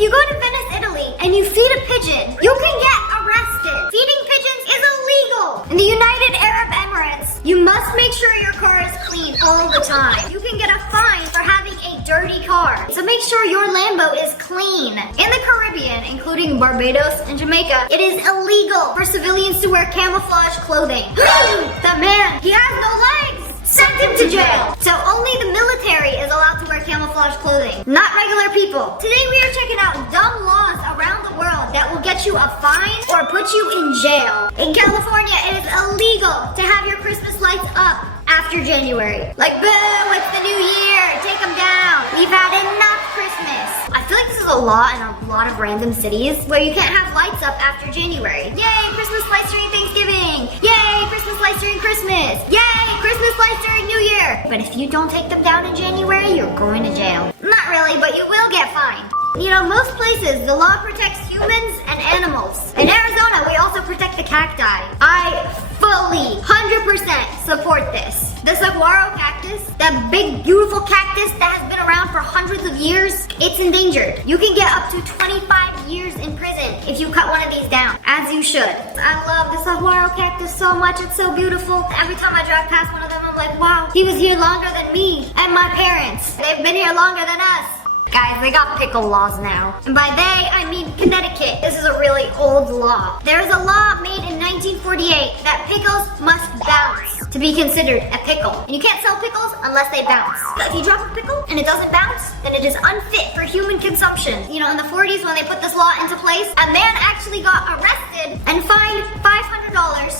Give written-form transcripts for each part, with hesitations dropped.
If you go to Venice, Italy, and you feed a pigeon, you can get arrested. Feeding pigeons is illegal. In the United Arab Emirates, you must make sure your car is clean all the time. You can get a fine for having a dirty car. So make sure your Lambo is clean. In the Caribbean, including Barbados and Jamaica, it is illegal for civilians to wear camouflage clothing. The man, he has no legs. Send him to jail. So only the military is allowed to wear camouflage clothing, not regular people. Today we are checking out dumb laws around the world that will get you a fine or put you in jail. In California, it is illegal to have your Christmas lights up after January. Like, boo, it's the new year, take them down. We've had enough Christmas. I feel like this is a law in a lot of random cities where you can't have lights up after January. Yay, Christmas lights during Thanksgiving. Yay, Christmas lights during Christmas. Yay, Christmas lights during New Year. But if you don't take them down in January, you're going to jail. Not really, but you will get fined. You know, most places, the law protects humans and animals. In Arizona, we also protect the cacti. I fully, 100% support this. The saguaro cactus, that big, beautiful cactus that has been around for hundreds of years, it's endangered. You can get up to 25 years in prison if you cut one of these down, as you should. I love the saguaro cactus so much, it's so beautiful. Every time I drive past one of them, I'm like, wow, he was here longer than me and my parents. They've been here longer than us. Guys, they got pickle laws now. And by they, I mean Connecticut. This is a really old law. There is a law made in 1948 that pickles must bounce to be considered a pickle. And you can't sell pickles unless they bounce. But if you drop a pickle and it doesn't bounce, then it is unfit for human consumption. You know, in the 40s when they put this law into place, a man actually got arrested and fined $500,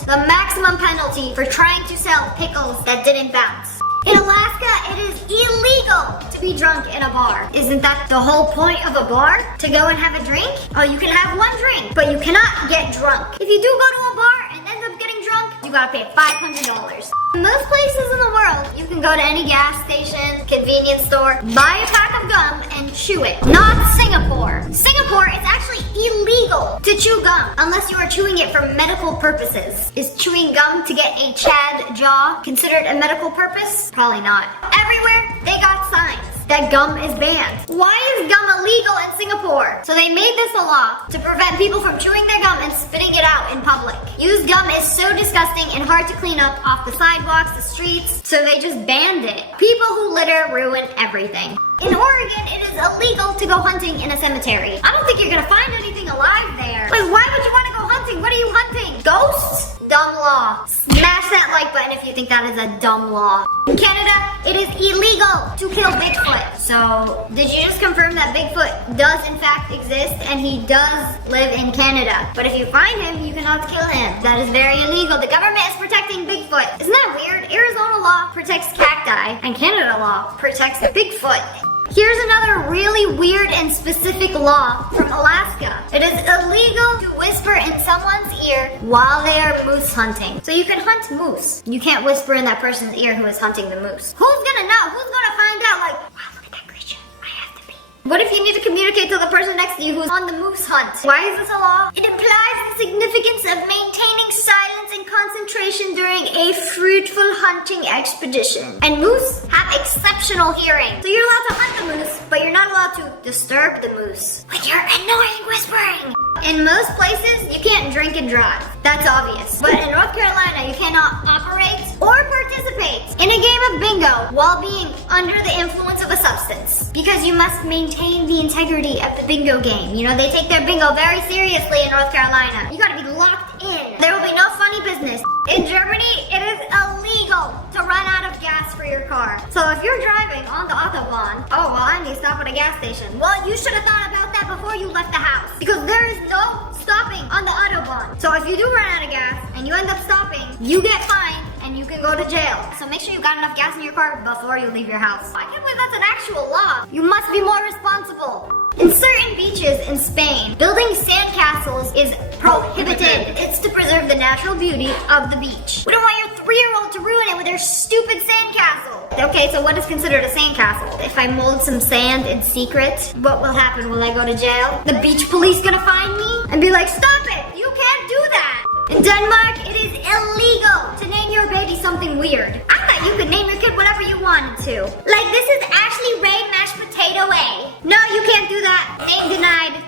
the maximum penalty for trying to sell pickles that didn't bounce. In Alaska, it is illegal to be drunk in a bar. Isn't that the whole point of a bar? To go and have a drink? Oh, you can have one drink, but you cannot get drunk. If you do go to a bar and end up getting drunk, you gotta pay $500. In most places in the world, you can go to any gas station, convenience store, buy a pack of gum, and chew it. Not Singapore. Singapore, it's actually illegal to chew gum unless you are chewing it for medical purposes. Is chewing gum to get a Chad jaw considered a medical purpose? Probably not. Everywhere, they got signs that gum is banned. Why is gum illegal in Singapore? So they made this a law to prevent people from chewing their gum and spitting it out in public. Used gum is so disgusting and hard to clean up off the sidewalks, the streets, so they just banned it. People who litter ruin everything. In Oregon, it is illegal to go hunting in a cemetery. I don't think you're gonna find anything alive there. Wait, why would you wanna go hunting? What are you hunting? Ghosts? Dumb law. Smash that like button if you think that is a dumb law. In Canada, it is illegal to kill Bigfoot. So, did you just confirm that Bigfoot does in fact exist and he does live in Canada? But if you find him, you cannot kill him. That is very illegal. The government is protecting Bigfoot. Isn't that weird? Arizona law protects cacti and Canada law protects Bigfoot. Here's another really weird and specific law from Alaska. It is illegal to whisper in someone's ear while they are moose hunting. So you can hunt moose. You can't whisper in that person's ear who is hunting the moose. Who's gonna know? Who's gonna find out? Like, wow, look at that creature. I have to be. What if you need to communicate to the person next to you who's on the moose hunt? Why is this a law? It implies the significance of maintaining silence and concentration during a fruitful hunting expedition. And moose have exceptional hearing. So you're allowed to hunt the moose, but you're not allowed to disturb the moose with your annoying whispering. In most places, you can't drink and drive. That's obvious. But in North Carolina, you cannot operate or participate in a game of bingo while being under the influence of a substance. Because you must maintain the integrity of the bingo game. You know, they take their bingo very seriously in North Carolina. You gotta be locked in. There will be no funny business. In Germany, it is illegal to run out of gas for your car. So if you're driving on the Autobahn, oh, well, I need to stop at a gas station. Well, you should have thought about that before you left the house. Because there is no stopping on the Autobahn. So if you do run out of gas and you end up stopping, you get fined and you can go to jail. So make sure you got enough gas in your car before you leave your house. I can't believe that's an actual law. You must be more responsible. In certain beaches in Spain, building sandcastles is prohibited. It's to preserve the natural beauty of the beach. We don't want your 3-year-old to ruin it with their stupid sandcastle. Okay, so what is considered a sandcastle? If I mold some sand in secret, what will happen? Will I go to jail? The beach police gonna find me and be like, stop it! You can't do that! In Denmark, it is illegal to name your baby something weird. I thought you could name your kid whatever you wanted to. Like, this is Ashley Ray Mashed Potato A. No, you can't do that. Name denied.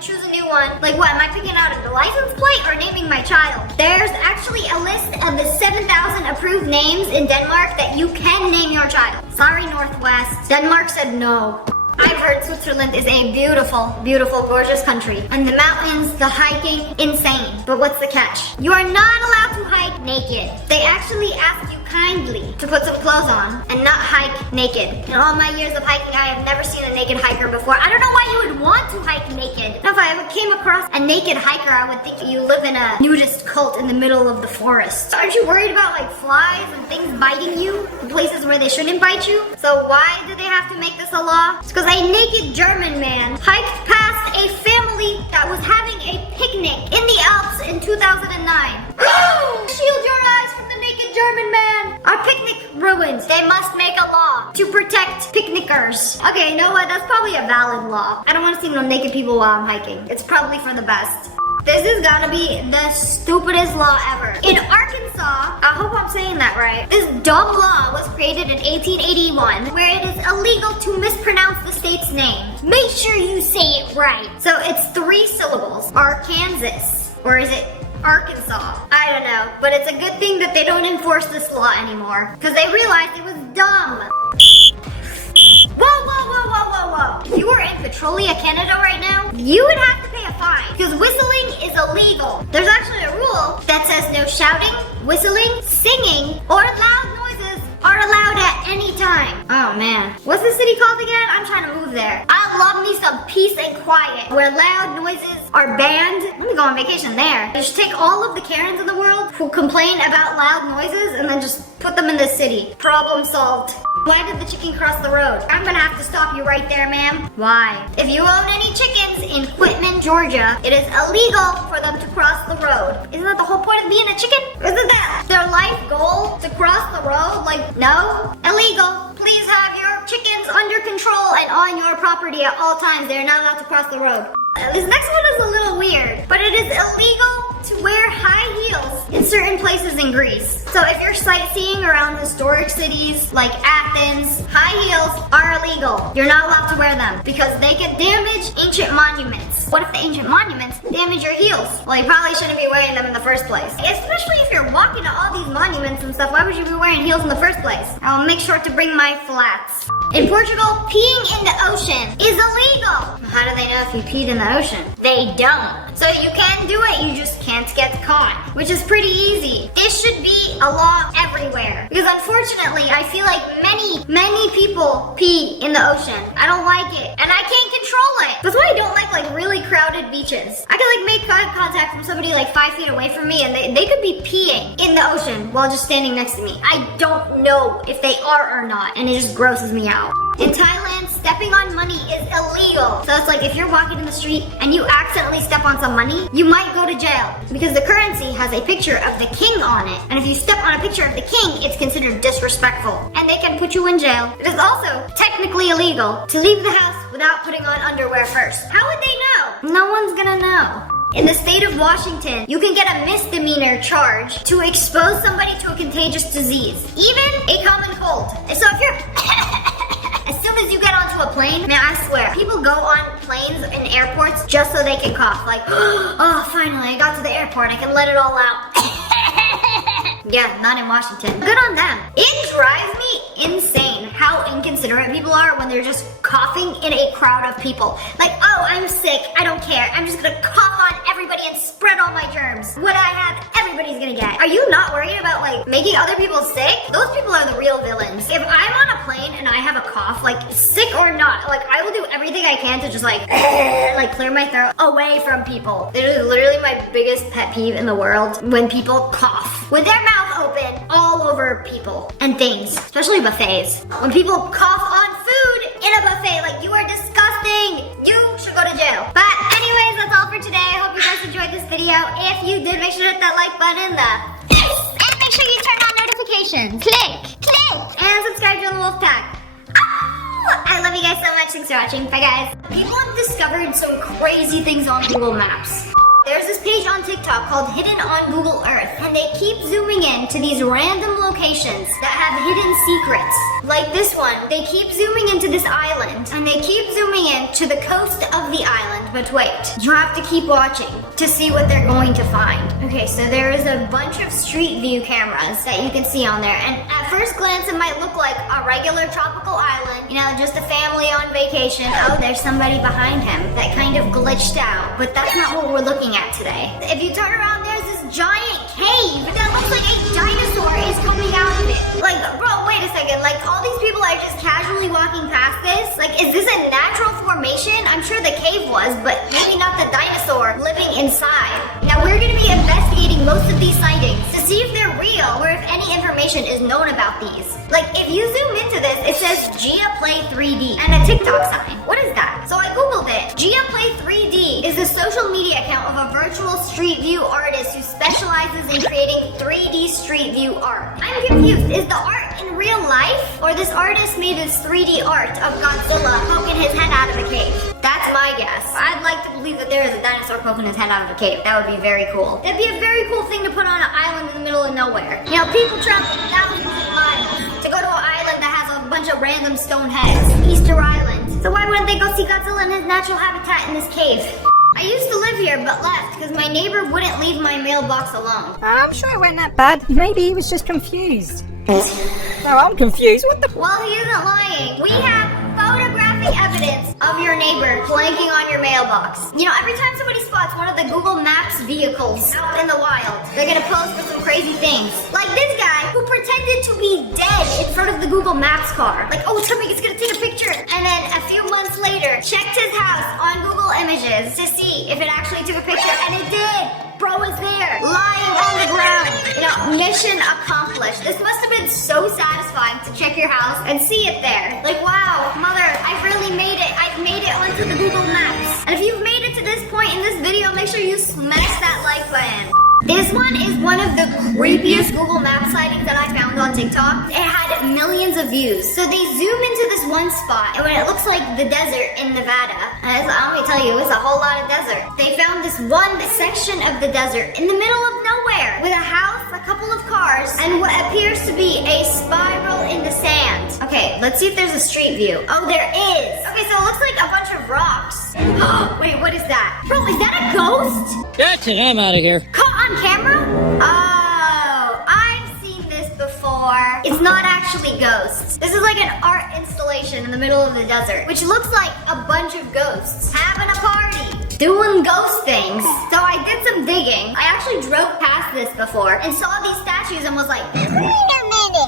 one. Like what, am I picking out a license plate or naming my child? There's actually a list of the 7,000 approved names in Denmark that you can name your child. Sorry, Northwest. Denmark said no. I've heard Switzerland is a beautiful, beautiful, gorgeous country. And the mountains, the hiking, insane. But what's the catch? You are not allowed to hike naked. They actually ask you kindly to put some clothes on and not hike naked. In all my years of hiking, I have never seen a naked hiker before. I don't know why you would want to hike naked. Now, if I ever came across a naked hiker, I would think you live in a nudist cult in the middle of the forest. Aren't you worried about like flies and things biting you in places where they shouldn't bite you? So why do they have to make this a law? It's because a naked German man hiked past a family that was having a picnic in the Alps in 2009. Shield your eyes from the naked German man. Our picnic ruined. They must make a law to protect picnickers. Okay, you know what? That's probably a valid law. I don't want to see no naked people while I'm hiking. It's probably for the best. This is gonna be the stupidest law ever. In Arkansas, I hope I'm saying that right, this dumb law was created in 1881 where it is illegal to mispronounce the state's name. Make sure you say it right. So it's 3 syllables. Arkansas. Or is it Arkansas? I don't know. But it's a good thing that they don't enforce this law anymore because they realized it was dumb. Whoa, whoa, whoa, whoa, whoa, whoa. If you were in Petrolia, Canada right now, you would have to pay a fine because whistling is illegal. There's actually a rule that says no shouting, whistling, singing, or loud noises are allowed at any time. Oh man. What's the city called again? I'm trying to move there. I love me some peace and quiet where loud noises are banned. Let me go on vacation there. You should take all of the Karens in the world who complain about loud noises and then just put them in the city. Problem solved. Why did the chicken cross the road? I'm gonna have to stop you right there, ma'am. Why? If you own any chickens in Quitman, Georgia, it is illegal for them to cross the road. Isn't that the whole point of being a chicken? Isn't that their life goal, to cross the road? Like, no, illegal. Please have your chickens under control and on your property at all times. They're not allowed to cross the road. This next one is a little weird, but it is illegal to wear high heels in certain places in Greece. So if you're sightseeing around historic cities like Athens, high heels are illegal. You're not allowed to wear them because they can damage ancient monuments. What if the ancient monuments damage your heels? Well, you probably shouldn't be wearing them in the first place. Especially if you're walking to all these monuments and stuff, why would you be wearing heels in the first place? I'll make sure to bring my flats. In Portugal, peeing in the ocean is illegal. How do they know if you peed in the ocean? They don't. So you can do it, you just can't get caught, which is pretty easy. This should be a law everywhere. Because unfortunately, I feel like many people pee in the ocean. I don't like it, and I can't control it. That's why I don't like really crowded beaches. I can make eye contact from somebody 5 feet away from me, and they could be peeing in the ocean while just standing next to me. I don't know if they are or not, and it just grosses me out. In Thailand, stepping on money is illegal. So it's like if you're walking in the street and you accidentally step on some money, you might go to jail because the currency has a picture of the king on it. And if you step on a picture of the king, it's considered disrespectful and they can put you in jail. It is also technically illegal to leave the house without putting on underwear first. How would they know? No one's gonna know. In the state of Washington, you can get a misdemeanor charge to expose somebody to a contagious disease, even a common cold. So if you're as soon as you get onto a plane, man, I swear, people go on planes in airports just so they can cough. Like, oh, finally, I got to the airport. I can let it all out. Yeah, not in Washington. Good on them. It drives me insane how inconsiderate people are when they're just coughing in a crowd of people. Like, oh, I'm sick. I don't care. I'm just gonna cough on everybody and spread all my germs. What I have, everybody's gonna get. Are you not worried about making other people sick? Those people are the real villains. If I'm on a plane and I have a cough, sick or not, I will do everything I can to just clear my throat away from people. It is literally my biggest pet peeve in the world when people cough with their mouth open all over people and things, especially buffets. When people cough on food in a buffet, you are disgusting. You should go to jail. But anyways, that's all for today. I hope you guys enjoyed this video. If you did, make sure to hit that like button, and make sure you turn on notifications. Click, and subscribe to the Wolf Pack. I love you guys so much. Thanks for watching. Bye, guys. People have discovered some crazy things on Google Maps. there's this page on TikTok called Hidden on Google Earth, and they keep zooming in to these random locations that have hidden secrets. Like this one, they keep zooming into this island, and they keep zooming in to the coast of the island, but wait, you have to keep watching to see what they're going to find. Okay, so there is a bunch of street view cameras that you can see on there, and at first glance it might look like a regular tropical island, you know, just a family on vacation. Oh, there's somebody behind him that kind of glitched out, but that's not what we're looking at today. If you turn around, there's this giant cave that looks like a dinosaur is coming out of it. Like, bro, wait a second, like all these people are just casually walking past this? Like, is this a natural formation? I'm sure the cave was, but maybe not the dinosaur living inside. Now we're gonna be investigating most of these sightings to see if they're real or if any information is known about these. Like, if you zoom into this, it says Gia Play 3D and a TikTok sign. What is that? So I googled it. Gia Play 3D is a social media account of a virtual street view artist who specializes in creating 3D street view art. I'm confused. Is the art in real life, or this artist made this 3D art of Godzilla poking his head out of a cave? That's my guess. I'd like to believe that there is a dinosaur poking his head out of a cave. That would be very cool. That'd be a very cool thing to put on an island in the middle of nowhere. You know, people travel thousands of miles to go to an island that has a bunch of random stone heads. Easter Island. So why wouldn't they go see Godzilla in his natural habitat in this cave? I used to live here, but left because my neighbor wouldn't leave my mailbox alone. I'm sure it wasn't that bad. Maybe he was just confused. No, I'm confused. What the? Well, he isn't lying. We have photographic evidence of your neighbor flanking on your mailbox. You know, every time somebody spots one of the Google Maps vehicles out in the wild, they're gonna pose for some crazy things. Like this guy who pretended to be dead in front of the Google Maps car. Like, oh, it's gonna take a picture. And then a few months later, checked his house on Google Images to see if it actually took a picture, and it did. Bro was there, lying on the ground. You know, mission accomplished. This must have been so satisfying to check your house and see it there. Like, wow, mother, I've really made it. I've made it onto the Google Maps. And if you've made it to this point in this video, make sure you smash that like button. This one is one of the creepiest Google Maps sightings that I found on TikTok. It had millions of views. So they zoom into this one spot, and when it looks like the desert in Nevada, and let me tell you, it's a whole lot of desert. They found this one section of the desert in the middle of nowhere with a house, a couple of cars, and what appears to be a spiral in the sand. Okay, let's see if there's a street view. Oh, there is. Okay, so it looks like a bunch of rocks. Wait, what is that? Bro, is that a ghost? That's it, I'm out of here. Caught on camera? Oh, I've seen this before. It's not actually ghosts. This is like an art installation in the middle of the desert, which looks like a bunch of ghosts having a party, doing ghost things. So I did some digging. I actually drove past this before and saw these statues and was like, wait a minute.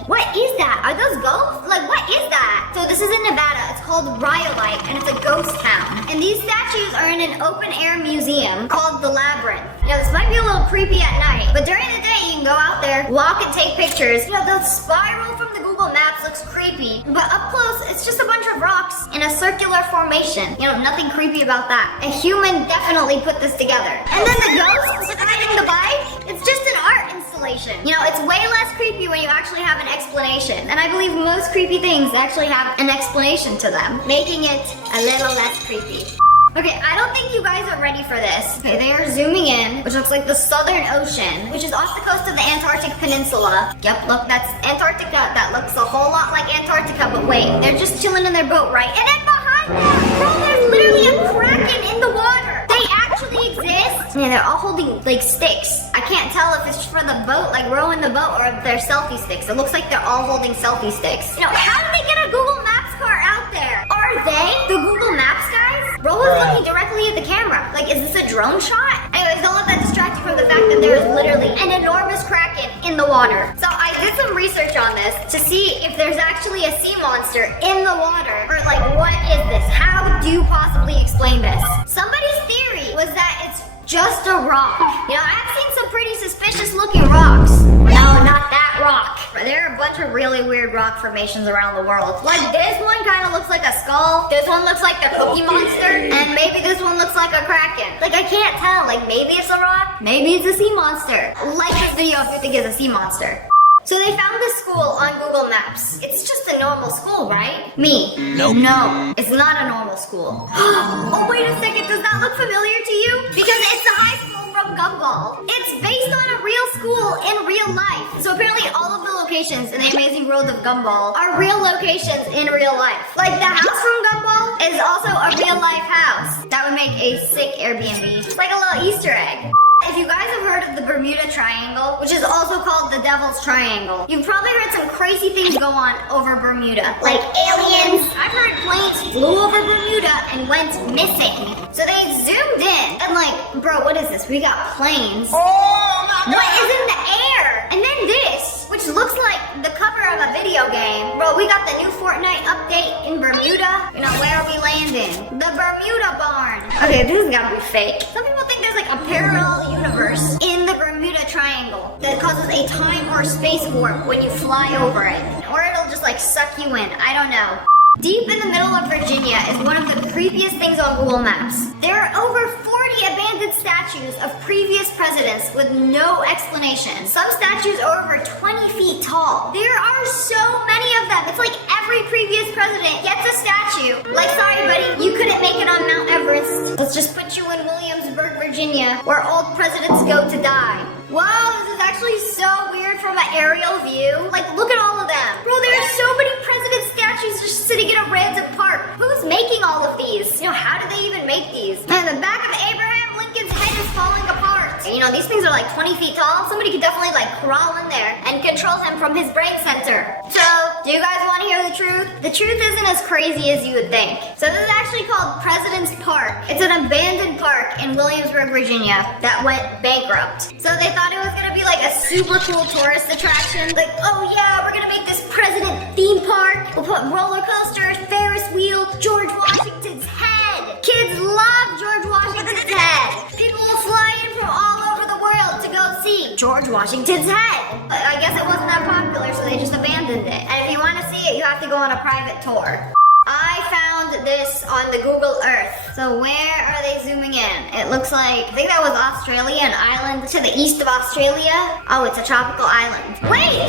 What is that? Are those ghosts? Like, what is that? So this is in Nevada. It's called Rhyolite, and it's a ghost town. And these statues are in an open-air museum called The Labyrinth. You know, this might be a little creepy at night, but during the day, you can go out there, walk and take pictures. You know, the spiral from the Google Maps looks creepy, but up close, it's just a bunch of rocks in a circular formation. You know, nothing creepy about that. A human definitely put this together. And then the ghost riding the bike, it's just an art installation. You know, it's way less creepy when you actually have an explanation. And I believe most creepy things actually have an explanation to them, making it a little less creepy. Okay, I don't think you guys are ready for this. Okay, they are zooming in, which looks like the Southern Ocean, which is off the coast of the Antarctic Peninsula. Yep, look, that's Antarctica. That looks a whole lot like Antarctica, but wait, they're just chilling in their boat, right? And then behind them, bro, there's literally a kraken in the water. They actually exist. Yeah, they're all holding, like, sticks. I can't tell if it's for the boat, like rowing the boat, or if they're selfie sticks. It looks like they're all holding selfie sticks. You know, how did they get a Google Maps car out there? Are they the Google Maps guys? Bro was looking directly at the camera. Like, is this a drone shot? Anyways, don't let that distract you from the fact that there is literally an enormous kraken in the water. So I did some research on this to see if there's actually a sea monster in the water. Or like, what is this? How do you possibly explain this? Somebody's theory was that it's just a rock. You know, I've seen some pretty suspicious looking rocks. No, not that rock. There are a bunch of really weird rock formations around the world. Like this one kind of looks like a skull. This one looks like the Cookie Monster. And maybe this one looks like a kraken. Like, I can't tell. Like, maybe it's a rock. Maybe it's a sea monster. Like this video if you think it's a sea monster. So they found this school on Google Maps. It's just a normal school, right? Me. Nope. No, it's not a normal school. Oh, wait a second. Does that look familiar to you? Because it's the high school from Gumball. It's based on a real school in real life. So apparently all of the locations in the amazing world of Gumball are real locations in real life. Like the house from Gumball is also a real life house. That would make a sick Airbnb. It's like a little Easter egg. If you guys have heard of the Bermuda Triangle, which is also called the Devil's Triangle, you've probably heard some crazy things go on over Bermuda. Like aliens. I've heard planes flew over Bermuda and went missing. So they zoomed in and like, bro, what is this? We got planes. Oh my God. What is in the air? And then this, which looks like the cover of a video game. Bro, we got the new Fortnite update in Bermuda. You know, where are we landing? The Bermuda Barn. Okay, this has got to be fake. Some people think there's like a parallel universe in the Bermuda Triangle that causes a time or space warp when you fly over it. Or it'll just like suck you in. I don't know. Deep in the middle of Virginia is one of the creepiest things on Google Maps. There are over 40 abandoned statues of previous presidents with no explanation. Some statues are over 20 feet tall. There are so many of them. It's like every previous president gets a statue. Like, sorry buddy, you couldn't make it on Mount Everest. Let's just put you in Williamsburg, Virginia, where old presidents go to die. Wow, this is actually so weird from an aerial view. Like, look at all of them. Bro, there are so many president statues just sitting in a random park. Who's making all of these? You know, how did they even make these? Man, the back of Abraham Lincoln's head is falling apart. You know, these things are like 20 feet tall. Somebody could definitely like crawl in there and control him from his brain center. So, do you guys want to hear the truth? The truth isn't as crazy as you would think. So this is actually called President's Park. It's an abandoned park in Williamsburg, Virginia that went bankrupt. So they thought it was gonna be like a super cool tourist attraction. Like, oh yeah, we're gonna make this president theme park. We'll put roller coasters, Ferris wheel, George Washington's head. Kids love George Washington's head. People will fly in from all over the world to go see George Washington's head. I guess it wasn't that popular, so they just abandoned it. And if you want to see it, you have to go on a private tour. I found this on the Google Earth. So where are they zooming in? It looks like, I think that was Australia, an island to the east of Australia. Oh, it's a tropical island. Wait,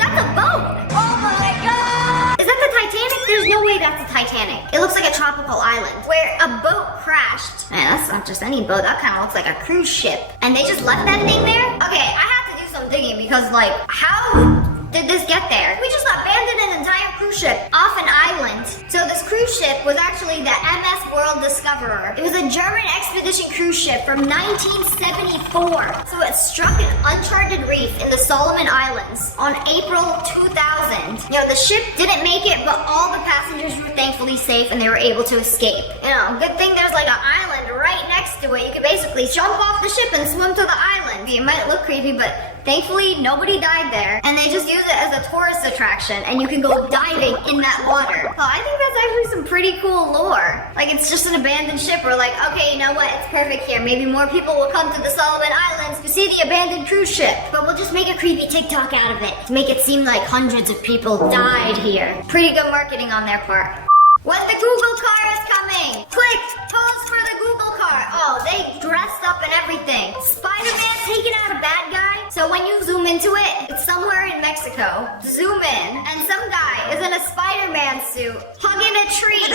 that's a boat. Oh my God. Is that the Titanic? There's no way that's the Titanic. It looks like a tropical island where a boat crashed. Man, that's not just any boat. That kind of looks like a cruise ship. And they just left that thing there? Okay, I have to do some digging because like, how did this get there? We just abandoned an entire cruise ship off an island. So this cruise ship was actually the MS World Discoverer. It was a German expedition cruise ship from 1974. So it struck an uncharted reef in the Solomon Islands on April 2000. You know, the ship didn't make it, but all the passengers were thankfully safe and they were able to escape. You know, good thing there's like an island right next to it. You could basically jump off the ship and swim to the island. It might look creepy, but thankfully nobody died there. And they just use it as a tourist attraction and you can go diving in that water. So I think that's actually some pretty cool lore. Like, it's just an abandoned ship. We're like, okay, you know what? It's perfect here. Maybe more people will come to the Solomon Islands to see the abandoned cruise ship. But we'll just make a creepy TikTok out of it to make it seem like hundreds of people died here. Pretty good marketing on their part. When the Google car is coming! Quick, pose for the Google car! Oh, they dressed up and everything. Spider-Man taking out a bad guy. So when you zoom into it, it's somewhere in Mexico. Zoom in, and some guy is in a Spider-Man suit, hugging a tree.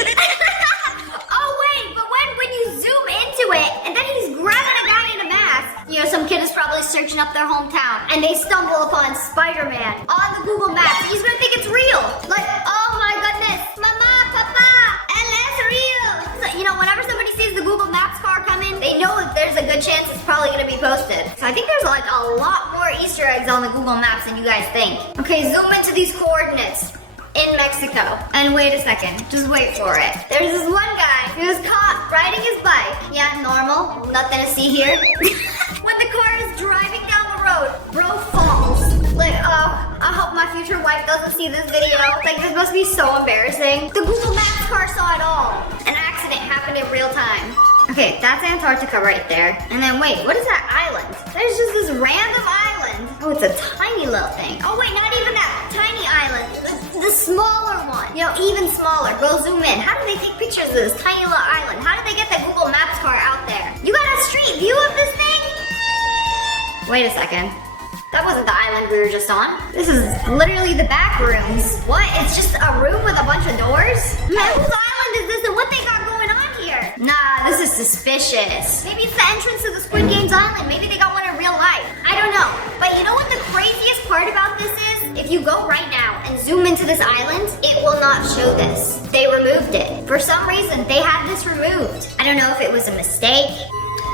Oh wait, but when you zoom into it, and then he's grabbing a guy in a mask, you know, some kid is probably searching up their hometown, and they stumble upon Spider-Man on the Google Maps. He's gonna think it's real. Like, oh my goodness, Mama, Papa, and that's real. So, you know, whenever somebody sees the Google Maps car coming, they know that there's a good chance it's probably gonna be posted. So I think there's like a lot more Easter eggs on the Google Maps than you guys think. Okay, zoom into these coordinates. In Mexico. And wait a second, just wait for it. There's this one guy who was caught riding his bike. Yeah, normal, nothing to see here. When the car is driving down the road, bro falls. Like, oh, I hope my future wife doesn't see this video. Like, this must be so embarrassing. The Google Maps car saw it all. An accident happened in real time. Okay, that's Antarctica right there. And then wait, what is that island? There's just this random island. Oh, it's a tiny little thing. Oh wait, not even that tiny island. The smaller one. You know, even smaller. Go zoom in. How did they take pictures of this tiny little island? How did they get the Google Maps car out there? You got a street view of this thing? Wait a second. That wasn't the island we were just on. This is literally the back rooms. What? It's just a room with a bunch of doors? Man, whose island is this and what they got going on here? Nah, This is suspicious. Maybe it's the entrance to the Squid Games Island. Maybe they got one in real life. I don't know. But you know what the craziest part about this is? If you go right now and zoom into this island, it will not show this. They removed it. For some reason, they had this removed. I don't know if it was a mistake.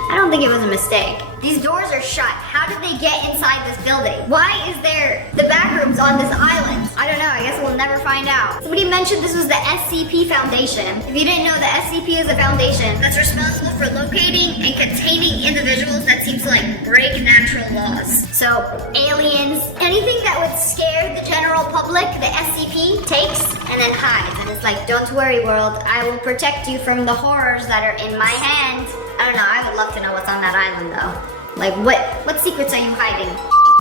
I don't think it was a mistake. These doors are shut. How did they get inside this building? Why is there the back rooms on this island? I don't know. I guess we'll never find out. Somebody mentioned this was the SCP Foundation. If you didn't know, the SCP is a foundation that's responsible for locating and containing individuals that seem to like break natural laws. So aliens, anything that would scare the general public, the SCP takes and then hides. And it's like, don't worry world, I will protect you from the horrors that are in my hand. I don't know, I would love to know what's on that island though. Like what secrets are you hiding?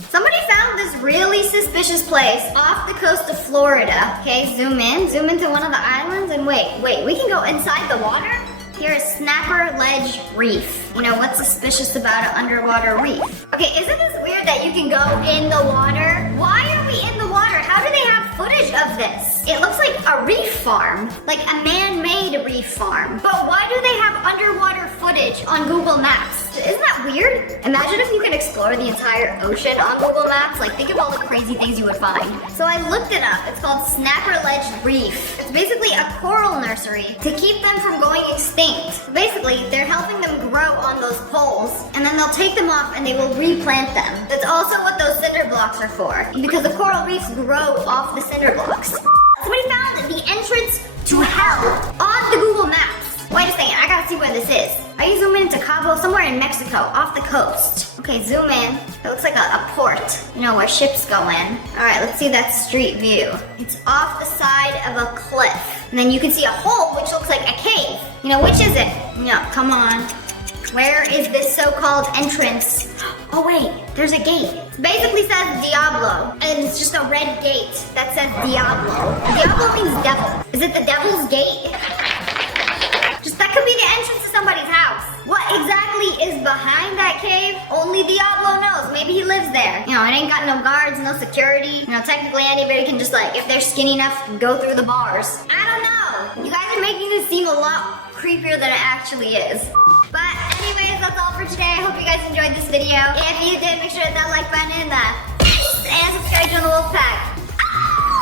Somebody found this really suspicious place off the coast of Florida. Okay, zoom into one of the islands and wait, we can go inside the water? Here is Snapper Ledge Reef. You know, what's suspicious about an underwater reef? Okay, isn't this weird that you can go in the water? Why are we in the water? How do they have footage of this? It looks like a reef farm, like a man-made reef farm. But why do they have underwater footage on Google Maps? Isn't that weird? Imagine if you could explore the entire ocean on Google Maps. Like, think of all the crazy things you would find. So I looked it up. It's called Snapper Ledge Reef. It's basically a coral nursery to keep them from going extinct. Basically, they're helping them grow on those poles, and then they'll take them off and they will replant them. That's also what those cinder blocks are for, because the coral reefs grow off the cinder blocks. Somebody found the entrance to hell on the Google Maps. Wait a second, I gotta see where this is. Are you zooming into Cabo? Somewhere in Mexico, off the coast. Okay, zoom in. It looks like a port, you know, where ships go in. All right, let's see that street view. It's off the side of a cliff. And then you can see a hole, which looks like a cave. You know, which is it? No, come on. Where is this so-called entrance? Oh wait, there's a gate. It basically says Diablo, and it's just a red gate that says Diablo. Diablo means devil. Is it the devil's gate? That could be the entrance to somebody's house. What exactly is behind that cave? Only Diablo knows. Maybe he lives there. You know, it ain't got no guards, no security. You know, technically anybody can just like, if they're skinny enough, go through the bars. I don't know. You guys are making this seem a lot creepier than it actually is. But anyways, that's all for today. I hope you guys enjoyed this video. If you did, make sure to hit that like button and subscribe to the Wolf Pack.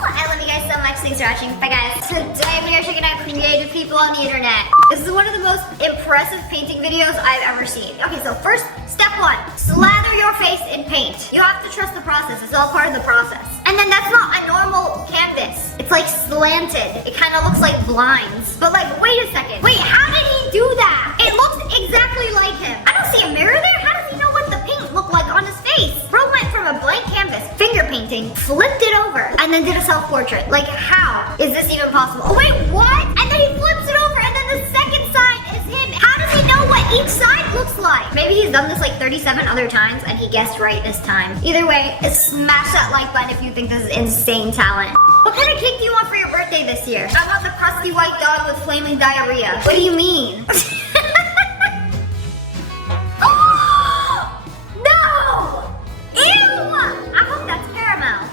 I love you guys so much. Thanks for watching. Bye guys. Today we are checking out creative people on the internet. This is one of the most impressive painting videos I've ever seen. Okay, so first, step one, slather your face in paint. You have to trust the process. It's all part of the process. And then that's not a normal canvas. It's like slanted. It kind of looks like blinds. But like, wait a second. Wait, how did he do that? It looks exactly like him. I don't see a mirror there. How does he know what the paint looked like on his face? Bro went from a blank canvas, finger painting, flipped it over, and then did a self-portrait. Like, how is this even possible? Oh wait, what? And then he flips it over, and then the second side is him. How does he know what each side looks like? Maybe he's done this like 37 other times, and he guessed right this time. Either way, smash that like button if you think this is insane talent. What kind of cake do you want for your birthday this year? I want the crusty white dog with flaming diarrhea. What do you mean?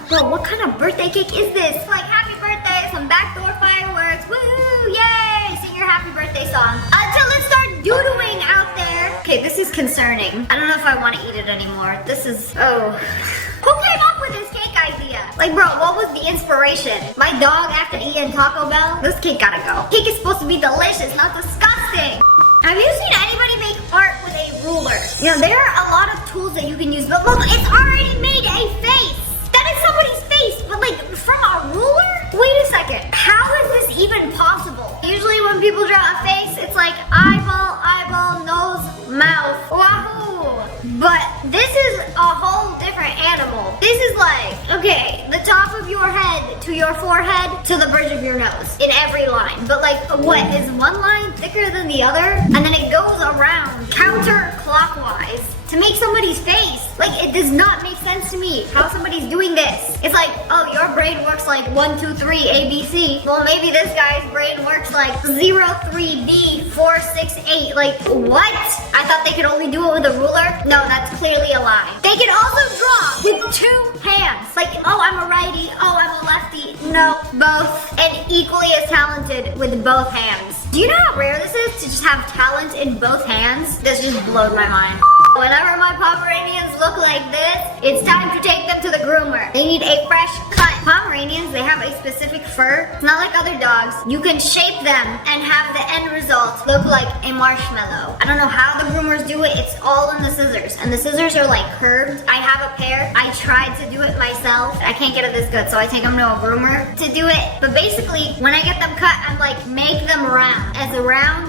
Bro, what kind of birthday cake is this? Like, happy birthday, some backdoor fireworks, woohoo, yay! Sing your happy birthday song. Until it starts doodling out there. Okay, this is concerning. I don't know if I want to eat it anymore. This is, oh. Who came up with this cake idea? Like, bro, what was the inspiration? My dog after eating Taco Bell? This cake gotta go. Cake is supposed to be delicious, not disgusting. Have you seen anybody make art with a ruler? You know, there are a lot of tools that you can use, but look, it's already made a face. That is somebody's face, but like from a ruler? Wait a second, how is this even possible? Usually when people draw a face, it's like eyeball, nose, mouth, wahoo. But this is a whole different animal. This is like, okay, the top of your head to your forehead to the bridge of your nose in every line. But like, what, is one line thicker than the other? And then it goes around counterclockwise to make somebody's face. Like, it does not make sense to me how somebody's doing this. It's like, oh, your brain works like 1, 2, 3, ABC. Well, maybe this guy's brain works like 0, 3, B, 4, 6, 8. Like, what? I thought they could only do it with a ruler? No, that's clearly a lie. They can also draw with 2 hands. Like, like, oh, I'm a righty, oh, I'm a lefty. No, both. And equally as talented with both hands. Do you know how rare this is to just have talent in both hands? This just blows my mind. Whenever my Pomeranians look like this, it's time to take them to the groomer. They need a fresh cut. Pomeranians, they have a specific fur. It's not like other dogs. You can shape them and have the end result look like a marshmallow. I don't know how the groomers do it. It's all in the scissors. And the scissors are like curved. I have a pair. I tried to do it myself. I can't get it this good, so I take them to a groomer to do it. But basically, when I get them cut, I'm like, make them round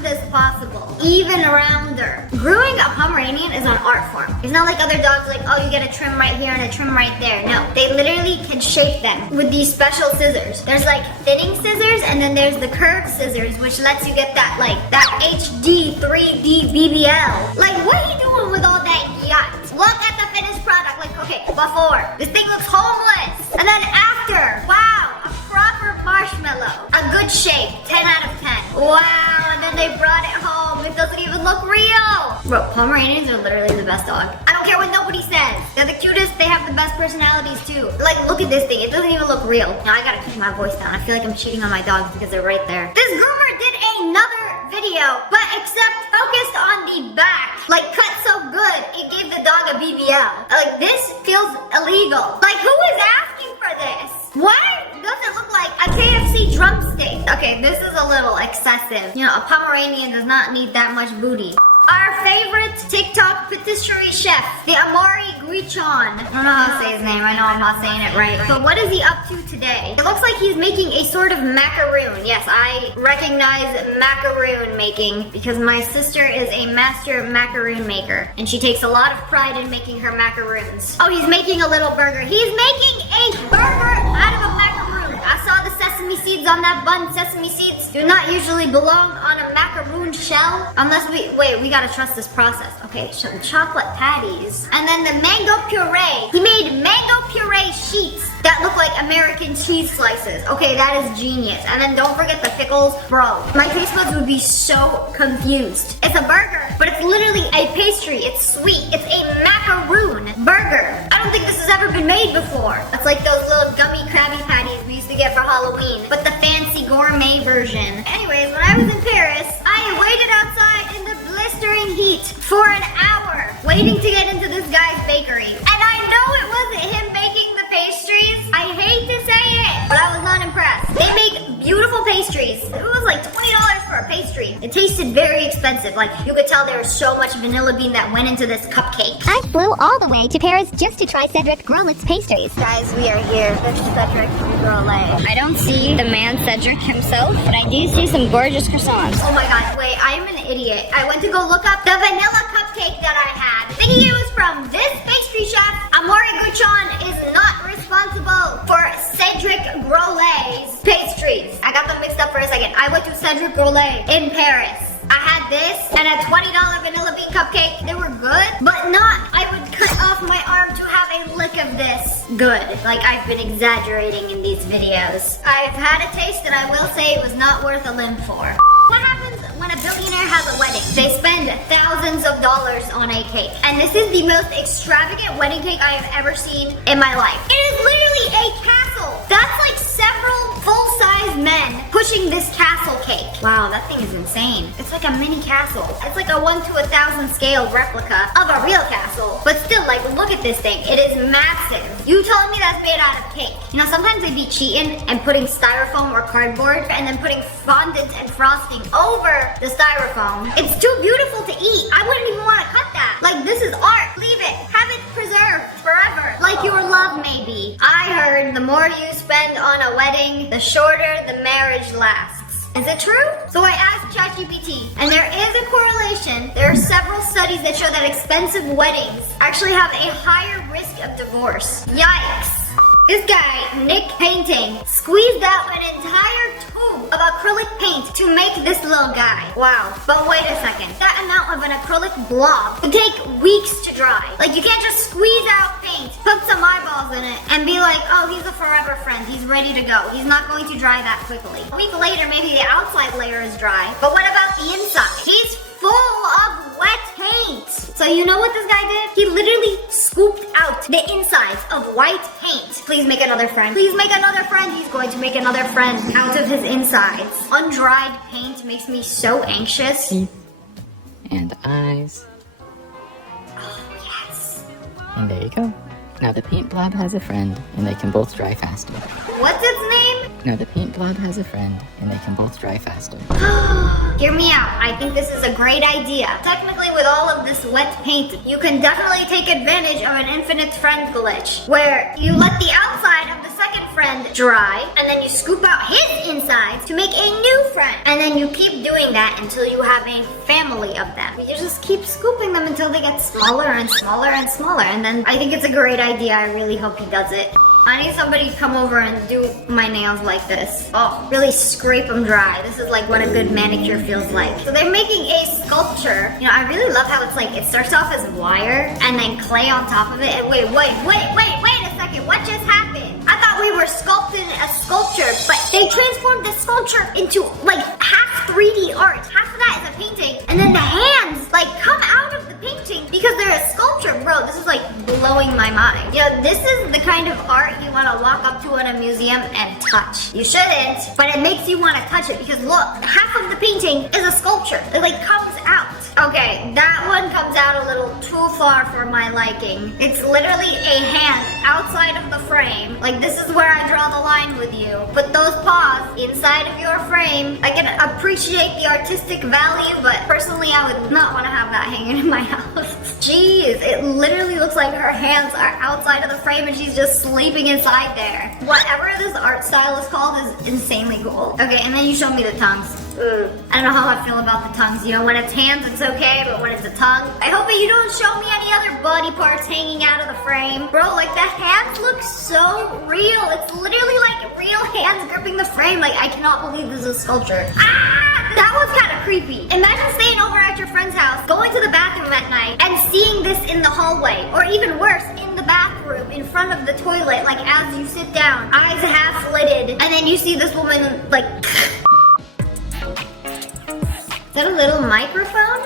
as possible. Even rounder. Grooming a Pomeranian is an art form. It's not like other dogs, like, oh, you get a trim right here and a trim right there. No, they literally can shape them with these special scissors. There's like thinning scissors, and then there's the curved scissors, which lets you get that like that HD 3D BBL. Like, what are you doing with all that yacht? Look at the finished product. Like, okay, before, this thing looks homeless. And then after, wow, a proper marshmallow. A good shape, 10 out of 10. Wow, and then they brought it home. It doesn't even look real. Bro, Pomeranians are literally the best dog. I don't care what nobody says. They're the cutest. They have the best personalities too. Like, look at this thing. It doesn't even look real. Now I gotta keep my voice down. I feel like I'm cheating on my dogs because they're right there. This groomer did another video, but except focused on the back. Like, cut so good, it gave the dog a BBL. Like, this feels illegal. Like, who is asking for this? Why does it look like a KFC drumstick? Okay, this is a little excessive. You know, a Pomeranian does not need that much booty. Our favorite TikTok patisserie chef, the Amari Grichon. I don't know how to say his name. I know I'm not saying it right. But what is he up to today? It looks like he's making a sort of macaroon. Yes, I recognize macaroon making because my sister is a master macaroon maker. And she takes a lot of pride in making her macaroons. Oh, he's making a little burger. He's making a burger out of a macaroon. I saw the sesame seeds on that bun. Sesame seeds do not usually belong on a macaroon shell. Unless we gotta trust this process. Okay, some chocolate patties. And then the mango puree. He made mango puree sheets that look like American cheese slices. Okay, that is genius. And then don't forget the pickles. Bro, my taste buds would be so confused. It's a burger, but it's literally a pastry. It's sweet. It's a macaroon burger. I don't think this has ever been made before. It's like those little gummy Krabby Patties we used to get for Halloween, but the fancy gourmet version. Anyways, when I was in Paris, I waited outside in the blistering heat for an hour waiting to get into this guy's bakery. And I know it wasn't him making the pastries. I hate to say it, but I was not impressed. They make beautiful pastries. It was like $20 for a pastry. It tasted very expensive. Like, you could tell there was so much vanilla bean that went into this cupcake. I flew all the way to Paris just to try Cedric Grolet's pastries. Guys, we are here. This is Cedric Grolet. I don't see the man Cedric himself, but I do see some gorgeous croissants. Oh my god, wait, I am an idiot. I went to go look up the vanilla cupcake that I had, thinking it was from this pastry chef. Amari Guchon is not responsible for Cedric Grolet's pastries. I got them mixed up for a second. I went to Cedric Grolet in Paris. I had this and a $20 vanilla bean cupcake. They were good, but not. I would cut off my arm to have a lick of this. Good. Like, I've been exaggerating in these videos. I've had a taste and I will say it was not worth a limb for. What happens when a billionaire has a wedding? They spend thousands of dollars on a cake. And this is the most extravagant wedding cake I have ever seen in my life. It is literally a castle. That's like several full-size men pushing this castle cake. Wow, that thing is insane. It's like a mini castle. It's like a 1 to 1,000 scale replica of a real castle. But still, like, look at this thing. It is massive. You told me that's made out of cake. You know, sometimes they'd be cheating and putting styrofoam or cardboard and then putting fondant and frosting over the styrofoam. It's too beautiful to eat. I wouldn't even want to cut that. Like, this is art. Leave it. Have it preserved forever. Like your love, maybe. I heard the more you spend on a wedding, the shorter the marriage lasts. Is it true? So I asked ChatGPT, and there is a correlation. There are several studies that show that expensive weddings actually have a higher risk of divorce. Yikes. This guy, Nick Painting, squeezed out an entire tube of acrylic paint to make this little guy. Wow. But wait a second. That amount of an acrylic blob would take weeks to dry. Like, you can't just squeeze out paint, put some eyeballs in it, and be like, oh, he's a forever friend. He's ready to go. He's not going to dry that quickly. A week later, maybe the outside layer is dry. But what about the inside? He's full of wet paint. So you know what this guy did? He literally scooped out coat the insides of white paint. Please make another friend. Please make another friend. He's going to make another friend out of his insides. Undried paint makes me so anxious. Teeth and eyes. Oh, yes. And there you go. Now the paint blob has a friend, and they can both dry faster. What's its name? Now the paint blob has a friend, and they can both dry faster. Hear me out. I think this is a great idea. Technically, with all of this wet paint, you can definitely take advantage of an infinite friend glitch, where you let the outside of the second friend dry, and then you scoop out his insides to make a new friend. And then you keep doing that until you have a family of them. You just keep scooping them until they get smaller and smaller and smaller. And then I think it's a great idea. I really hope he does it. I need somebody to come over and do my nails like this. Oh, really scrape them dry. This is like what a good manicure feels like. So they're making a sculpture. You know, I really love how it's like, it starts off as wire and then clay on top of it. And wait a second. What just happened? I thought we were sculpting a sculpture, but they transformed the sculpture into like half 3D art. Half of that is a painting. And then the hands like come out of the painting because they're a sculpture. Bro, this is like blowing my mind. You know, this is the kind of art you want to walk up to in a museum and touch. You shouldn't, but it makes you want to touch it because look, half of the painting is a sculpture. It like comes out. Okay, that one comes out a little too far for my liking. It's literally a hand outside of the frame. Like this is where I draw the line with you. Put those paws inside of your frame. I can appreciate the artistic value, but personally I would not want to have that hanging in my house. Jeez, it literally looks like her hands are outside of the frame and she's just sleeping inside there. Whatever this art style is called is insanely cool. Okay, and then you show me the tongues. I don't know how I feel about the tongues. You know, when it's hands, it's okay, but when it's a tongue, I hope that you don't show me any other body parts hanging out of the frame. Bro, like the hands look so real. It's literally like real hands gripping the frame. Like, I cannot believe this is a sculpture. Ah! That was kind of creepy. Imagine staying over at your friend's house, going to the bathroom at night, and seeing this in the hallway, or even worse, in the bathroom, in front of the toilet, like as you sit down, eyes half lidded, and then you see this woman, like... Is that a little microphone?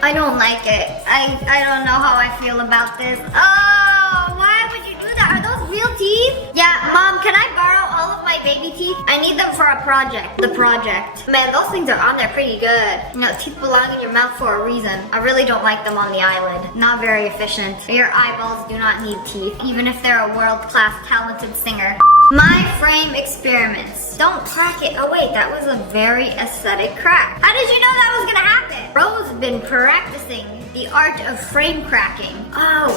I don't like it. I don't know how I feel about this. Oh, why would you do that? Are those real teeth? Yeah, Mom, can I borrow all of my baby teeth? I need them for a project. The project. Man, those things are on there pretty good. You know, teeth belong in your mouth for a reason. I really don't like them on the eyelid. Not very efficient. Your eyeballs do not need teeth, even if they're a world-class talented singer. My frame experiments. Don't crack it. Oh wait, that was a very aesthetic crack. How did you know that was gonna happen? Bro's been practicing the art of frame cracking. Oh,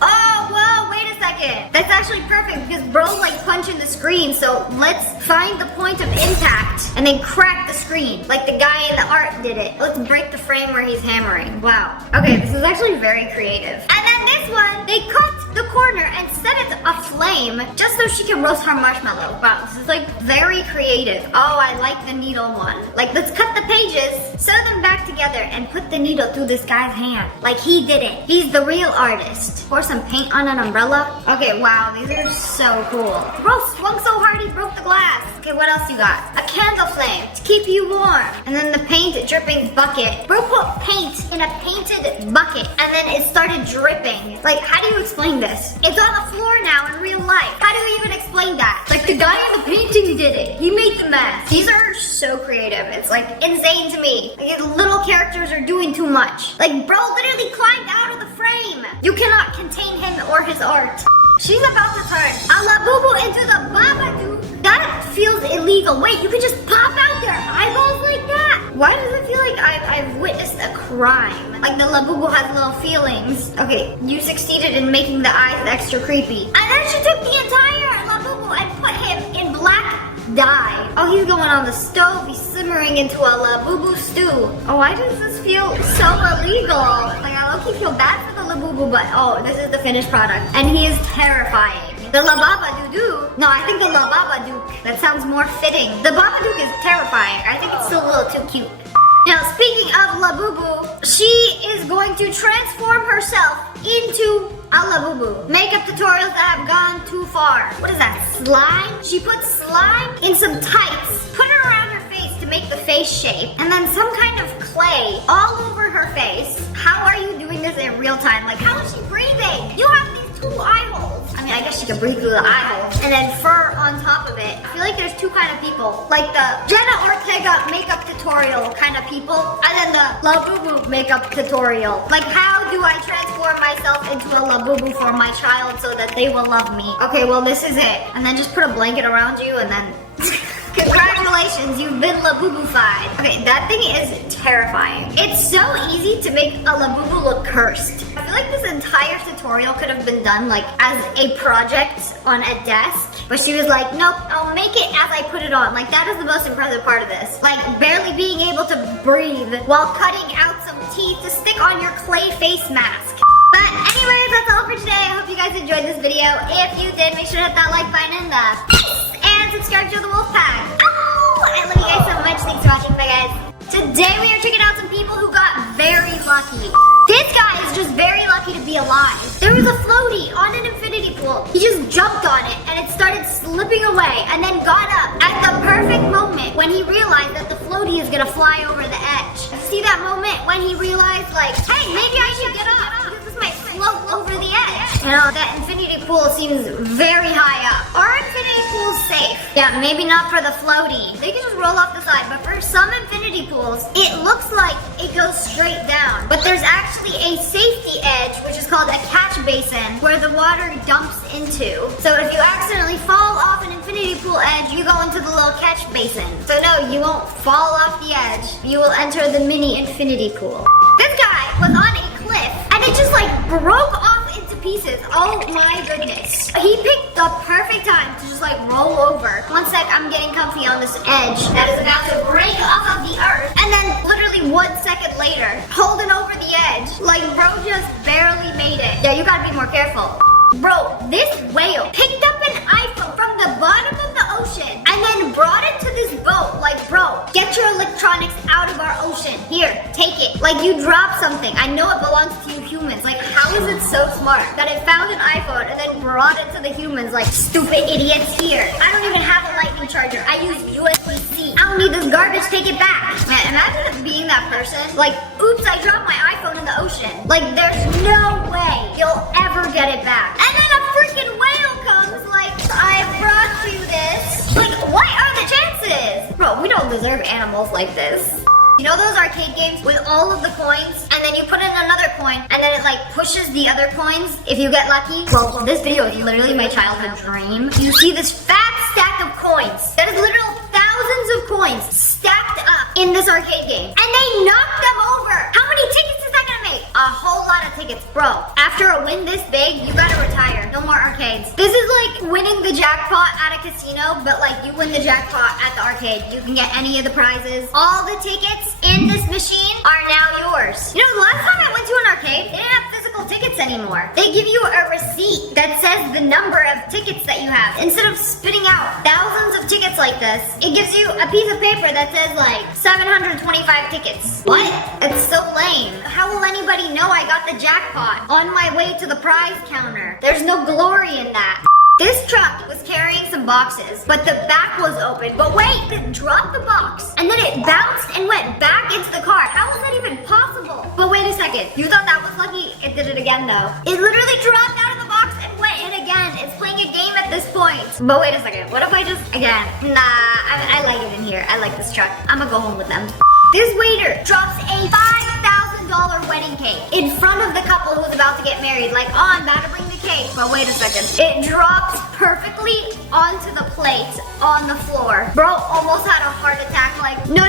whoa, wait a second. That's actually perfect because bro's like punching the screen. So let's find the point of impact and then crack the screen like the guy in the art did it. Let's break the frame where he's hammering. Wow. Okay, this is actually very creative. And then this one, they cut the corner and set it aflame just so she can roast her marshmallow. Wow, this is like very creative. Oh, I like the needle one. Like, let's cut the pages, sew them back together, and put the needle through this guy's hand. Like he did it. He's the real artist. Pour some paint on an umbrella. Okay, wow, these are so cool. Bro swung so hard he broke the glass. Okay, what else you got? A candle flame to keep you warm. And then the paint dripping bucket. Bro put paint in a painted bucket and then it started dripping. Like, how do you explain this? It's on the floor now in real life. How do you even explain that? Like the guy in the painting did it. He made the mess. These are so creative. It's like insane to me. Like these little characters are doing too much. Like bro literally climbed out of the frame. You cannot contain him or his art. She's about to turn a Labubu into the Babadook. That feels illegal. Wait, you can just pop out their eyeballs like that? Why does it feel like I've witnessed a crime? Like the Labubu has little feelings. Okay, you succeeded in making the eyes extra creepy. And then she took the entire Labubu and put him in black dye. Oh, he's going on the stove. He's simmering into a Labubu stew. Oh, why does this feel so illegal? Like I low-key feel bad for the Labubu, but oh, this is the finished product. And he is terrifying. The La Babadook. No, I think the La Babadook. That sounds more fitting. The Babadook is terrifying. I think it's still a little too cute. Now, speaking of Labubu, she is going to transform herself into a Labubu. Makeup tutorials that have gone too far. What is that, slime? She put slime in some tights, put it around her face to make the face shape, and then some kind of clay clay all over her face. How are you doing this in real time? Like, how is she breathing? You have these 2 eye holes. I mean, I guess she can breathe through the eye holes. And then fur on top of it. I feel like there's 2 kind of people. Like the Jenna Ortega makeup tutorial kind of people. And then the Labubu makeup tutorial. Like, how do I transform myself into a Labubu for my child so that they will love me? Okay, well, this is it. And then just put a blanket around you and then... Congratulations, you've been Labubu-fied. Okay, that thing is terrifying. It's so easy to make a Labubu look cursed. I feel like this entire tutorial could have been done like as a project on a desk. But she was like, nope, I'll make it as I put it on. Like, that is the most impressive part of this. Like, barely being able to breathe while cutting out some teeth to stick on your clay face mask. But anyways, that's all for today. I hope you guys enjoyed this video. If you did, make sure to hit that like button and the and subscribe to the Wolf Pack. Oh, I love you guys so much. Thanks for watching. Bye, guys. Today we are checking out some people who got very lucky. This guy is just very lucky to be alive. There was a floaty on an infinity pool. He just jumped on it and it started slipping away and then got up at the perfect moment when he realized that the floaty is gonna fly over the edge. See that moment when he realized, like, hey, maybe I should get up because this might float over the edge. You know, that infinity pool seems very high up. Our infinity pool's safe. Yeah, maybe not for the floaty. They can just roll off the side, but for some infinity pools, it looks like it goes straight down. But there's actually a safety edge, which is called a catch basin, where the water dumps into. So if you accidentally fall off an infinity pool edge, you go into the little catch basin. So no, you won't fall off the edge. You will enter the mini infinity pool. This guy was on a cliff, and it just like broke off into pieces. Oh my goodness. He picked the perfect time to just like roll over. One sec, I'm getting comfy on this edge that is about to break off of the earth. And then literally 1 second later, holding over the edge. Like, bro just barely made it. Yeah, you gotta be more careful. Bro, this whale picked up an iPhone from the bottom of the ocean and then brought it to this boat. Like, bro, get your electronics out of our ocean. Here, take it. Like, you dropped something. I know it belongs to you humans. Like, how is it so smart that it found an iPhone and then brought it to the humans? Like, stupid idiots here. I don't even have a lightning charger. I use USB-C. I don't need this garbage. Take it back. Man, imagine being that person. Like, oops, I dropped my iPhone in the ocean. Like, there's no way you'll ever get it back. And then a freaking whale comes, like, I brought you this. Like, what are the chances? Bro, we don't deserve animals like this. You know those arcade games with all of the coins, and then you put in another coin, and then it like pushes the other coins if you get lucky? Well, this video is literally my childhood dream. You see this fat stack of coins. That is literal thousands of coins stacked up in this arcade game. And they knocked them over. How many tickets is that gonna make? A whole lot of tickets. Bro, after a win this big, you gotta retire. No more arcades. This is like winning the jackpot at a casino, but like you win the jackpot at the arcade. You can get any of the prizes. All the tickets in this machine are now yours. You know, the last time I went to an arcade, they didn't have physical tickets anymore. They give you a receipt that says the number of tickets that you have. Instead of spitting out thousands of tickets like this, it gives you a piece of paper that says like 725 tickets. What? It's so lame. How will anybody know I got the jackpot on my way to the prize counter? There's no glory in that. This truck was carrying some boxes, but the back was open. But wait, it dropped the box, and then it bounced and went back into the car. How is that even possible? But wait a second, you thought that was lucky? It did it again though. It literally dropped out of the box and went in again. It's playing a game at this point. But wait a second, what if I just, again, nah, I like it in here. I like this truck. I'm gonna go home with them. This waiter drops a $5,000 wedding cake in front of the couple who's about to get married. Like, oh, I'm about to bring the cake. But wait a second. It drops perfectly onto the plate on the floor. Bro almost had a heart attack. Like, no.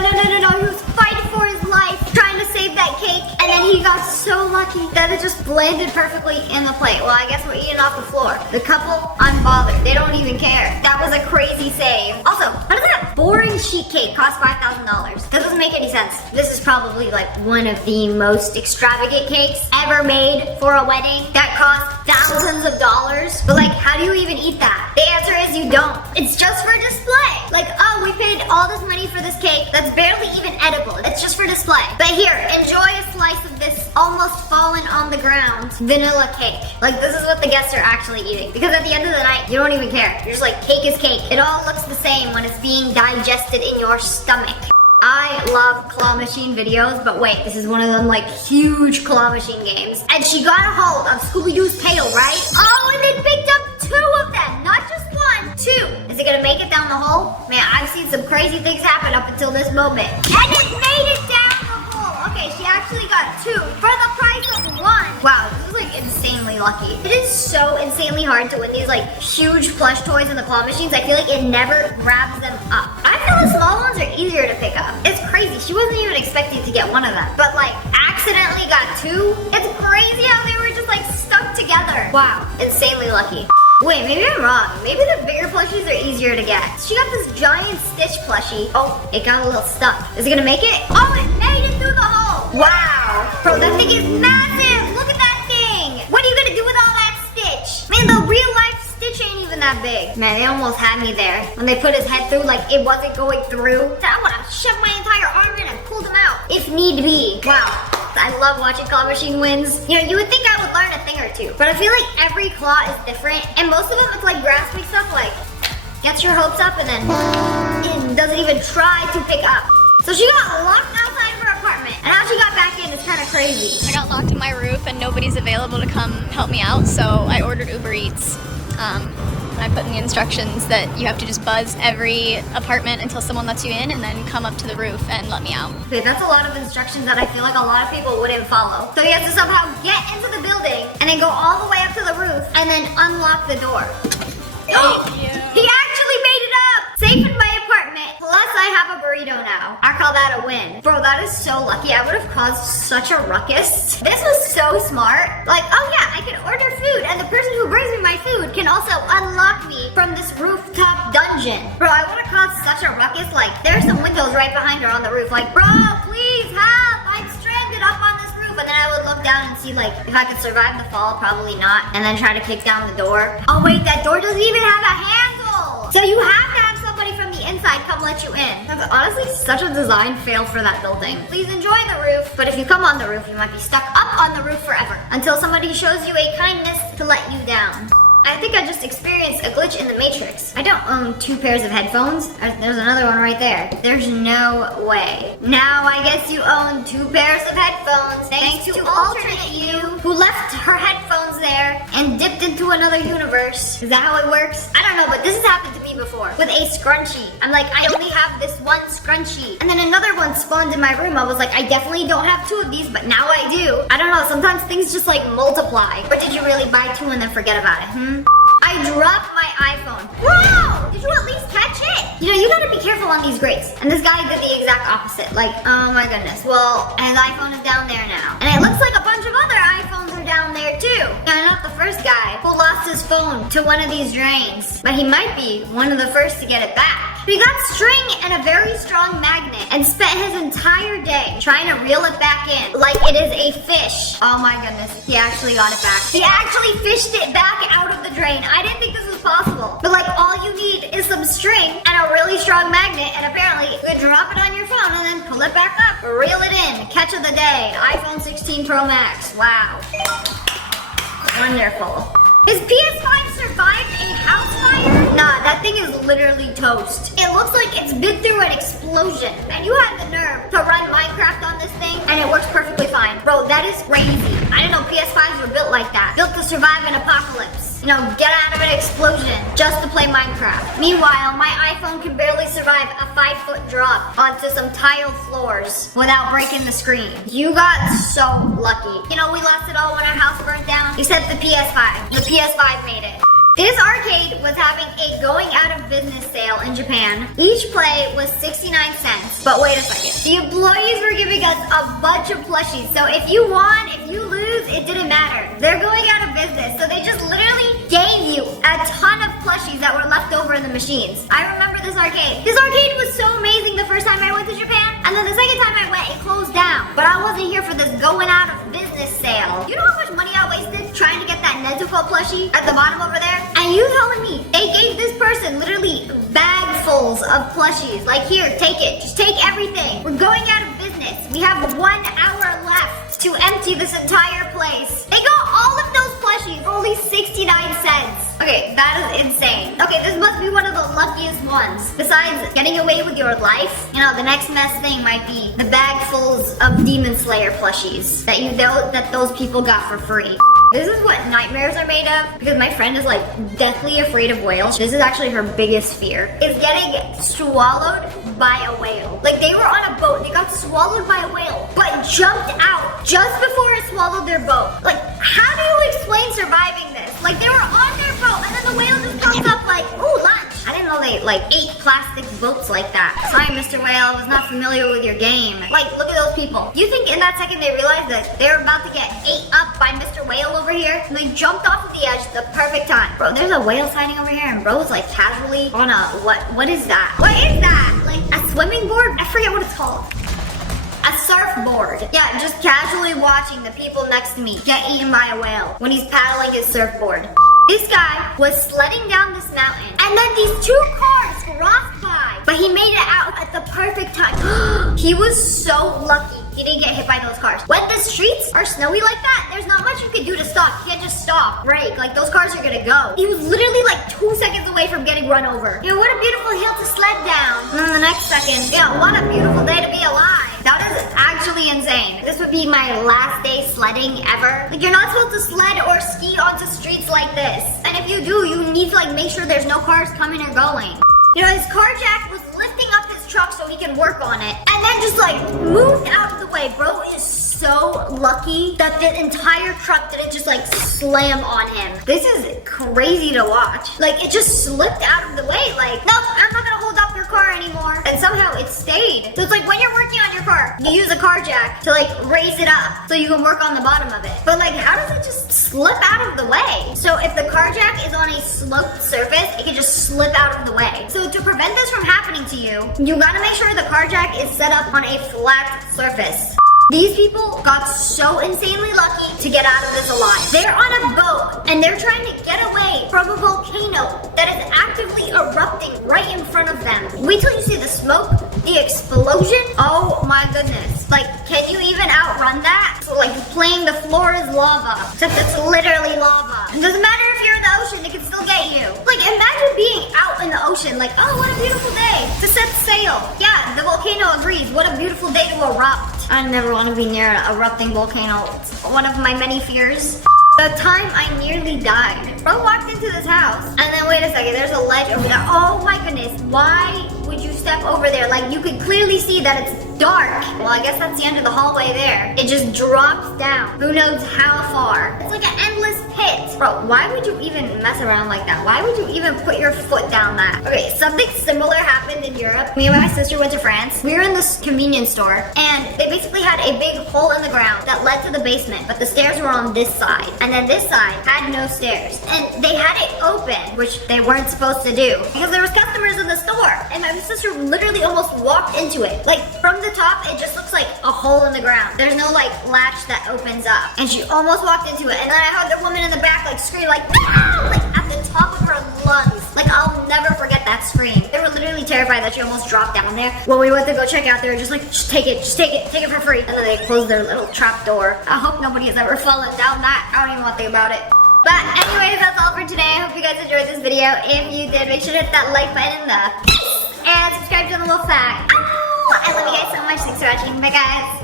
He was fighting for his life, trying to save that cake. And then he got so lucky that it just landed perfectly in the plate. Well, I guess we're eating off the floor. The couple, unbothered. They don't even care. That was a crazy save. Also, how does that boring sheet cake cost $5,000? That doesn't make any sense. This is probably like one of the most extravagant cakes ever made for a wedding that cost thousands of dollars. But like, how do you even eat that? The answer is you don't. It's just for display. Like, oh, we paid all this money for this cake that's barely even edible. It's just for display. But here, enjoy a slice of this almost fallen on the ground vanilla cake. Like, this is what the guests are actually eating. Because at the end of the night, you don't even care. You're just like, cake is cake. It all looks the same when it's being digested in your stomach. I love claw machine videos, but wait, this is one of them like huge claw machine games. And she got a hold of Scooby-Doo's tail, right? Oh, and they picked up 2 of them, not just 1, 2. Is it gonna make it down the hole? Man, I've seen some crazy things happen up until this moment. And it made it down the hole. Okay, she actually got 2 for the price of 1. Wow, this is like insanely lucky. It is so insanely hard to win these like huge plush toys in the claw machines. I feel like it never grabs them up. I feel the small ones are easier to pick up. It's crazy. She wasn't even expecting to get 1 of them, but like accidentally got 2. It's crazy how they were just like stuck together. Wow, insanely lucky. Wait, maybe I'm wrong. Maybe the bigger plushies are easier to get. She got this giant Stitch plushie. Oh, it got a little stuck. Is it gonna make it? Oh, it made it through the hole. Wow. Bro, that thing is massive. Look at that thing. What are you gonna do with all that Stitch? Man, the real life Stitch ain't even that big. Man, they almost had me there. When they put his head through like it wasn't going through. I would've shoved my entire arm in and pulled him out. If need be. Wow. I love watching claw machine wins. You know, you would think I would learn a thing or 2, but I feel like every claw is different, and most of them it's like grasping stuff like gets your hopes up and then it doesn't even try to pick up. So she got locked outside her apartment, and how she got back in is kind of crazy. I got locked in my roof and nobody's available to come help me out, so I ordered Uber Eats. I put in the instructions that you have to just buzz every apartment until someone lets you in and then come up to the roof and let me out. Okay, that's a lot of instructions that I feel like a lot of people wouldn't follow. So he has to somehow get into the building and then go all the way up to the roof and then unlock the door. Oh, he actually made it up! Safe in my apartment, plus I have a burrito now. I call that a win. Bro, that is so lucky. I would have caused such a ruckus. This was so smart. Like, oh yeah, I can order food, and the person who brings me my food can also unlock me from this rooftop dungeon. Bro, I would have caused such a ruckus. Like, there's some windows right behind her on the roof. Like, bro, please help! I'm stranded up on this roof. And then I would look down and see, like, if I could survive the fall, probably not. And then try to kick down the door. Oh wait, that door doesn't even have a handle! So you have to have somebody from the inside come let you in. That's honestly such a design fail for that building. Please enjoy the roof, but if you come on the roof, you might be stuck up on the roof forever until somebody shows you a kindness to let you down. I think I just experienced a glitch in the Matrix. I don't own 2 pairs of headphones. There's another one right there. There's no way. Now I guess you own 2 pairs of headphones thanks to alternate you, who left her headphones there and dipped into another universe. Is that how it works? I don't know, but this has happened to me before with a scrunchie. I'm like, I only have this 1 scrunchie. And then another one spawned in my room. I was like, I definitely don't have 2 of these, but now I do. I don't know, sometimes things just like multiply. Or did you really buy 2 and then forget about it, I dropped my iPhone. Bro! Did you at least catch it? You know, you gotta be careful on these grates. And this guy did the exact opposite. Like, oh my goodness. Well, his iPhone is down there now. And it looks like a bunch of other iPhones are down there too. And not the first guy who lost his phone to one of these drains. But he might be one of the first to get it back. He got string and a very strong magnet and spent his entire day trying to reel it back in like it is a fish. Oh my goodness, he actually got it back. He actually fished it back out of the drain. I didn't think this was possible. But like all you need is some string and a really strong magnet, and apparently you could drop it on your phone and then pull it back up, reel it in. Catch of the day, iPhone 16 Pro Max. Wow. Wonderful. His PS5 survived a house fire? Nah, that thing is literally toast. It looks like it's been through an explosion. And you had the nerve to run Minecraft on this thing, and it works perfectly fine. Bro, that is crazy. I didn't know PS5s were built like that. Built to survive an apocalypse. You know, get out of an explosion just to play Minecraft. Meanwhile, my iPhone can barely survive a 5-foot drop onto some tile floors without breaking the screen. You got so lucky. You know, we lost it all when our house burned down, except the PS5. The PS5 made it. This arcade was having a going out of business sale in Japan. Each play was 69 cents. But wait a second. The employees were giving us a bunch of plushies. So if you won, if you lose, it didn't matter. They're going out of business. So they just literally gave you a ton of plushies that were left over in the machines. I remember this arcade. This arcade was so amazing the first time I went to Japan. And then the second time I went, it closed down. But I wasn't here for this going out of business sale. You know how much money I wasted trying to get that Nezuko plushie at the bottom over there? And you telling me they gave this person literally bagfuls of plushies. Like, here, take it. Just take everything. We're going out of business. We have 1 hour left to empty this entire place. They got all of those plushies plushies for only 69 cents. Okay, that is insane. Okay, this must be one of the luckiest ones. Besides getting away with your life, you know, the next best thing might be the bagfuls of Demon Slayer plushies that that those people got for free. This is what nightmares are made of because my friend is like deathly afraid of whales. This is actually her biggest fear, is getting swallowed by a whale. Like they were on a boat, they got swallowed by a whale, but jumped out just before it swallowed their boat. Like, how do you explain surviving this? Like they were on their boat and then the whale just comes up like, ooh, lunch. I didn't know they like ate plastic boats like that. Sorry, Mr. Whale, I was not familiar with your game. Like, look at those people. You think in that second they realized that they were about to get ate up by Mr. Whale over here? And they jumped off of the edge at the perfect time. Bro, there's a whale sighting over here and bro's like casually on a, what is that? What is that? Like a swimming board? I forget what it's called. A surfboard. Yeah, just casually watching the people next to me get eaten by a whale when he's paddling his surfboard. This guy was sledding down this mountain, and then these two cars crossed by, but he made it out at the perfect time. He was so lucky he didn't get hit by those cars. When the streets are snowy like that, there's not much you can do to stop. You can't just stop, brake, like those cars are gonna go. He was literally like 2 seconds away from getting run over. You know, what a beautiful hill to sled down. And then the next second, yeah, what a beautiful day to be alive. That is actually insane. This would be my last day sledding ever. Like, you're not supposed to sled or ski onto streets like this. And if you do, you need to like make sure there's no cars coming or going. You know, his car jack was lifting up his truck so he can work on it. And then just like moved out of the way. Bro is so lucky that the entire truck didn't just like slam on him. This is crazy to watch. Like, it just slipped out of the way. Like, nope, I'm not gonna hold up your car anymore. And somehow it stayed. So it's like when you're working on your car, you use a car jack to like raise it up so you can work on the bottom of it. But like, how does it just slip out of the way? So if the car jack is on a sloped surface, it can just slip out of the way. So to prevent this from happening to you, you gotta make sure the car jack is set up on a flat surface. These people got so insanely lucky to get out of this alive. They're on a boat and they're trying to get away from a volcano that is actively erupting right in front of them. Wait till you see the smoke, the explosion. Oh my goodness. Like, can you even outrun that? So like playing the floor is lava, except it's literally lava. It doesn't matter if you're in the ocean, it can still get you. Like, imagine being out in the ocean, like, oh, what a beautiful day to set sail. Yeah, the volcano agrees. What a beautiful day to erupt. I never want to be near an erupting volcano. It's one of my many fears. The time I nearly died. Bro walked into this house, and then wait a second, there's a ledge over there. Oh my goodness, why would you step over there? Like, you could clearly see that it's dark. Well, I guess that's the end of the hallway there. It just drops down. Who knows how far? It's like an endless pit. Bro, why would you even mess around like that? Why would you even put your foot down that? Okay, something similar happened in Europe. Me and my sister went to France. We were in this convenience store, and they basically had a big hole in the ground that led to the basement, but the stairs were on this side. And then this side had no stairs. And they had it open, which they weren't supposed to do because there was customers in the store. And my sister literally almost walked into it. Like, from the top, it just looks like a hole in the ground. There's no like latch that opens up. And she almost walked into it. And then I heard the woman in the back like scream like, no! Like at the top of her lungs. Like, I'll never forget that scream. They were literally terrified that she almost dropped down there. When we went to go check out, they were just like, just take it for free. And then they closed their little trap door. I hope nobody has ever fallen down that. I don't even want to think about it. But anyways, that's all for today. I hope you guys enjoyed this video. If you did, make sure to hit that like button in the and subscribe to the little fact. I love you guys so much. Thanks for watching. Bye, guys.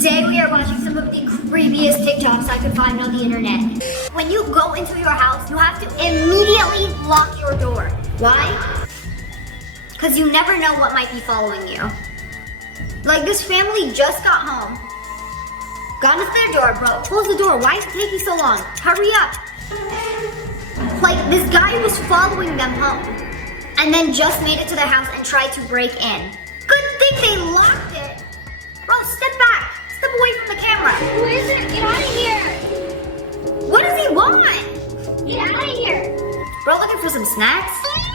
Today we are watching some of the creepiest TikToks I could find on the internet. When you go into your house, you have to immediately lock your door. Why? Because you never know what might be following you. Like, this family just got home. Got into their door, bro. Close the door. Why is it taking so long? Hurry up. Like, this guy was following them home and then just made it to their house and tried to break in. Good thing they locked it. Bro, step back. Step away from the camera. Who is it? Get out of here! What does he want? Get out of here! Bro, looking for some snacks?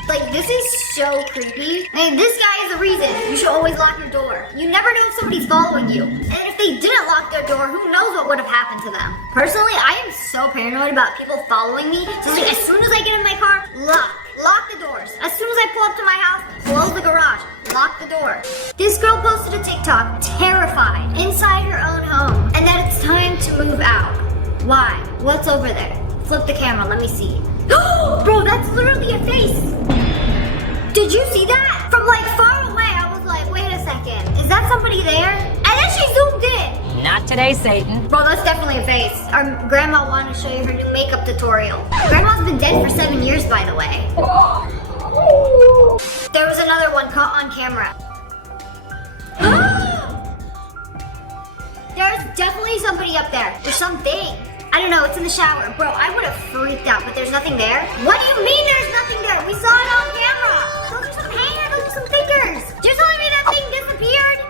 Like, this is so creepy. I mean, this guy is the reason you should always lock your door. You never know if somebody's following you. And if they didn't lock their door, who knows what would have happened to them. Personally, I am so paranoid about people following me. So like, as soon as I get in my car, lock the doors. As soon as I pull up to my house, close the garage, lock the door. This girl posted a TikTok terrified inside her own home and that it's time to move out. Why? What's over there? Flip the camera, let me see. Bro, that's literally a face. Did you see that? From like far away, I was like, wait a second. Is that somebody there? And then she zoomed in. Not today, Satan. Bro, that's definitely a face. Our grandma wanted to show you her new makeup tutorial. Grandma's been dead for 7 years, by the way. There was another one caught on camera. There's definitely somebody up there. There's something. I don't know, it's in the shower. Bro, I would have freaked out, but there's nothing there. What do you mean there's nothing there? We saw it on camera. Those are some hands, those are some fingers. You're telling me that thing disappeared?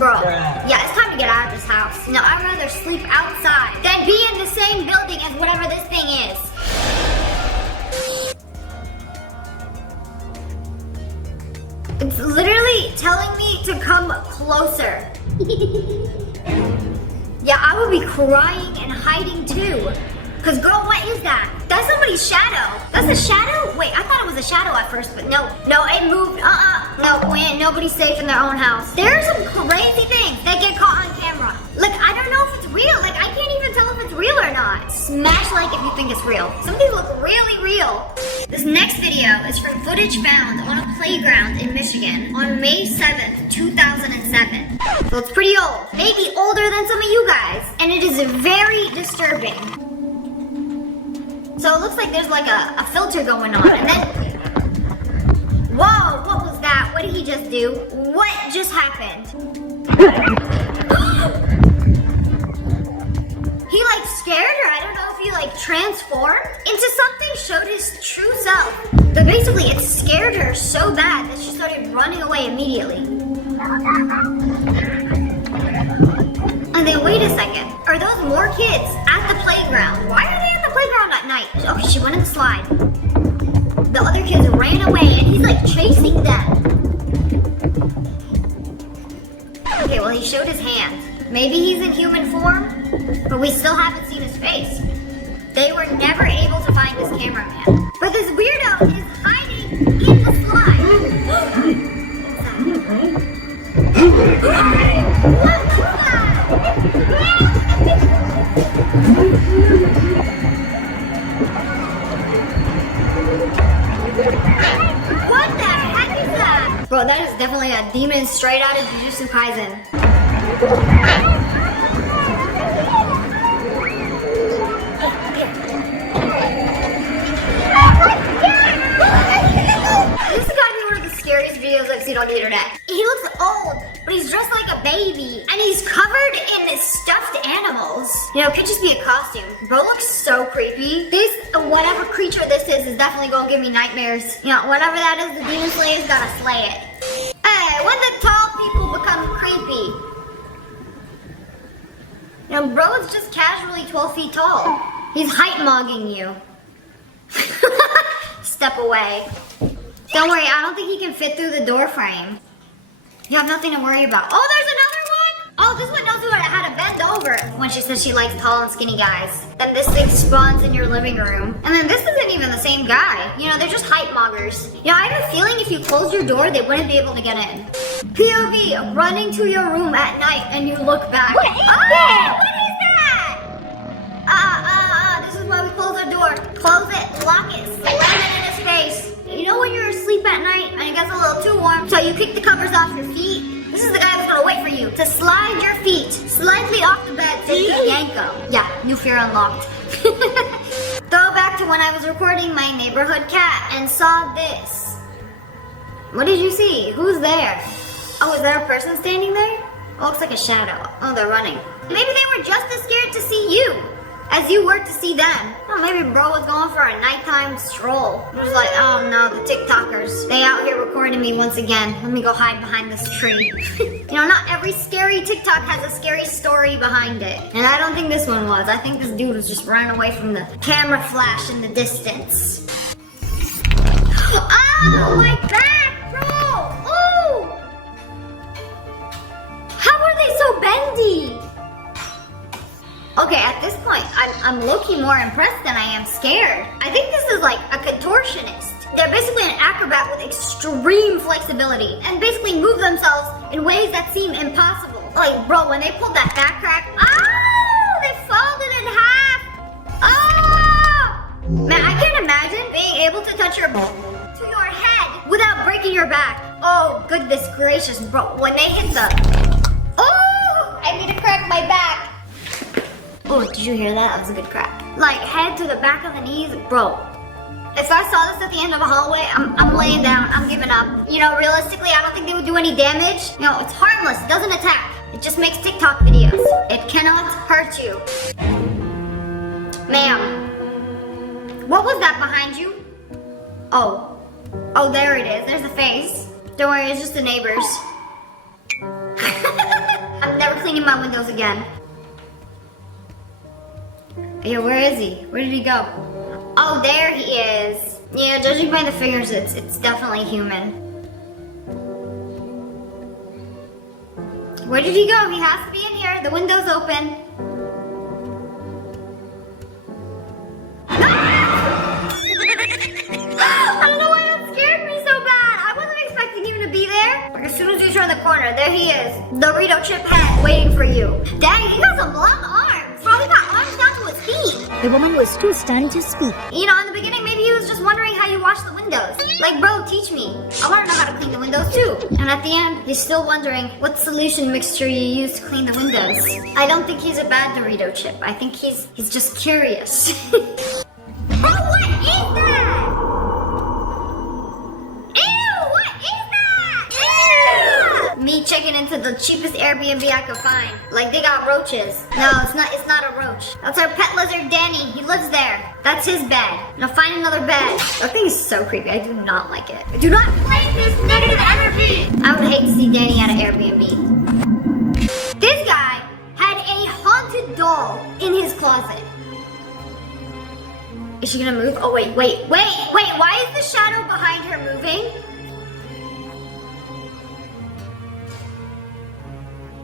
Bro, yeah, it's time to get out of this house. No, I'd rather sleep outside than be in the same building as whatever this thing is. It's literally telling me to come closer. Yeah, I would be crying and hiding too. Cause girl, what is that? That's somebody's shadow. That's a shadow? Wait, I thought it was a shadow at first, but no, it moved. No, nobody's safe in their own house. There are some crazy things that get caught on camera. Like, I don't know if it's real. Like, I can't even tell if it's real or not. Smash like if you think it's real. Some of these look really real. This next video is from footage found on a playground in Michigan on May 7th, 2007. So it's pretty old. Maybe older than some of you guys. And it is very disturbing. So it looks like there's like a filter going on. And then... Whoa, what was that? What did he just do? What just happened? He like scared her. I don't know if he like transformed into something, showed his true self. But basically it scared her so bad that she started running away immediately. And then wait a second. Are those more kids at the playground? Why are they at the playground at night? Okay, she went in the slide. The other kids ran away and he's like chasing them. Okay, well he showed his hands. Maybe he's in human form, but we still haven't seen his face. They were never able to find this cameraman. But this weirdo is hiding in the slide. What was that? What the heck is that? Bro, that is definitely a demon straight out of Jujutsu Kaisen. This has got to be one of the scariest videos I've seen on the internet. He looks old, but he's dressed like a baby, and he's covered in stuffed animals. You know, it could just be a costume. Bro looks so creepy. This, whatever creature this is definitely gonna give me nightmares. You know, whatever that is, the demon slayer's gotta slay it. Hey, when the tall people become creepy. You know, bro is just casually 12 feet tall. He's height mogging you. Step away. Don't worry, I don't think he can fit through the door frame. You have nothing to worry about. Oh, there's another one! Oh, this one knows how to bend over when she says she likes tall and skinny guys. Then this thing spawns in your living room. And then this isn't even the same guy. You know, they're just height moggers. You know, I have a feeling if you close your door, they wouldn't be able to get in. POV, running to your room at night and you look back. What is that? What is that? This is why we close our door. Close it, lock it, slam it in his face. You know when you're asleep at night and it gets a little too warm, so you kick the covers off your feet? This is the guy who's gonna wait for you to slide your feet slightly off the bed so you can yank them. Yeah, new fear unlocked. Throwback to when I was recording my neighborhood cat and saw this. What did you see? Who's there? Oh, is there a person standing there? Oh, looks like a shadow. Oh, they're running. Maybe they were just as scared to see you as you were to see them. Oh, maybe bro was going for a nighttime stroll. It was like, oh no, the TikTokers. They out here recording me once again. Let me go hide behind this tree. You know, not every scary TikTok has a scary story behind it. And I don't think this one was. I think this dude was just running away from the camera flash in the distance. Oh, my back, bro! Ooh! How are they so bendy? Okay, at this point, I'm low-key more impressed than I am scared. I think this is like a contortionist. They're basically an acrobat with extreme flexibility and basically move themselves in ways that seem impossible. Like, bro, when they pulled that back crack, oh, they folded in half. Man, I can't imagine being able to touch your to your head without breaking your back. Oh, goodness gracious, bro. When they hit the... Oh, I need to crack my back. Oh, did you hear that? That was a good crack. Like, head to the back of the knees, bro. If I saw this at the end of a hallway, I'm laying down. I'm giving up. You know, realistically, I don't think they would do any damage. You know, it's harmless. It doesn't attack. It just makes TikTok videos. It cannot hurt you. Ma'am. What was that behind you? Oh. Oh, there it is. There's the face. Don't worry, it's just the neighbors. I'm never cleaning my windows again. Yeah, where is he? Where did he go? Oh, there he is. Yeah, judging by the fingers, it's definitely human. Where did he go? He has to be in here. The window's open. I don't know why that scared me so bad. I wasn't expecting him to be there. Like, as soon as you turn the corner, there he is. Dorito chip head waiting for you. Dang, he got some long arms. Probably got arms down to his feet. The woman was too stunned to speak. You know, in the beginning, maybe he was just wondering how you wash the windows. Like, bro, teach me. I want to know how to clean the windows too. And at the end, he's still wondering what solution mixture you use to clean the windows. I don't think he's a bad Dorito chip. I think he's just curious. Oh, what is that? Ew, what is that? Ew! Me checking into the cheapest Airbnb I could find. Like, they got roaches. No, it's not a roach. That's our pet lizard, Danny. He lives there. That's his bed. Now find another bed. That thing is so creepy. I do not like it. I do not like this negative energy. I would hate to see Danny at an Airbnb. This guy had a haunted doll in his closet. Is she gonna move? Oh, wait. Why is the shadow behind her moving?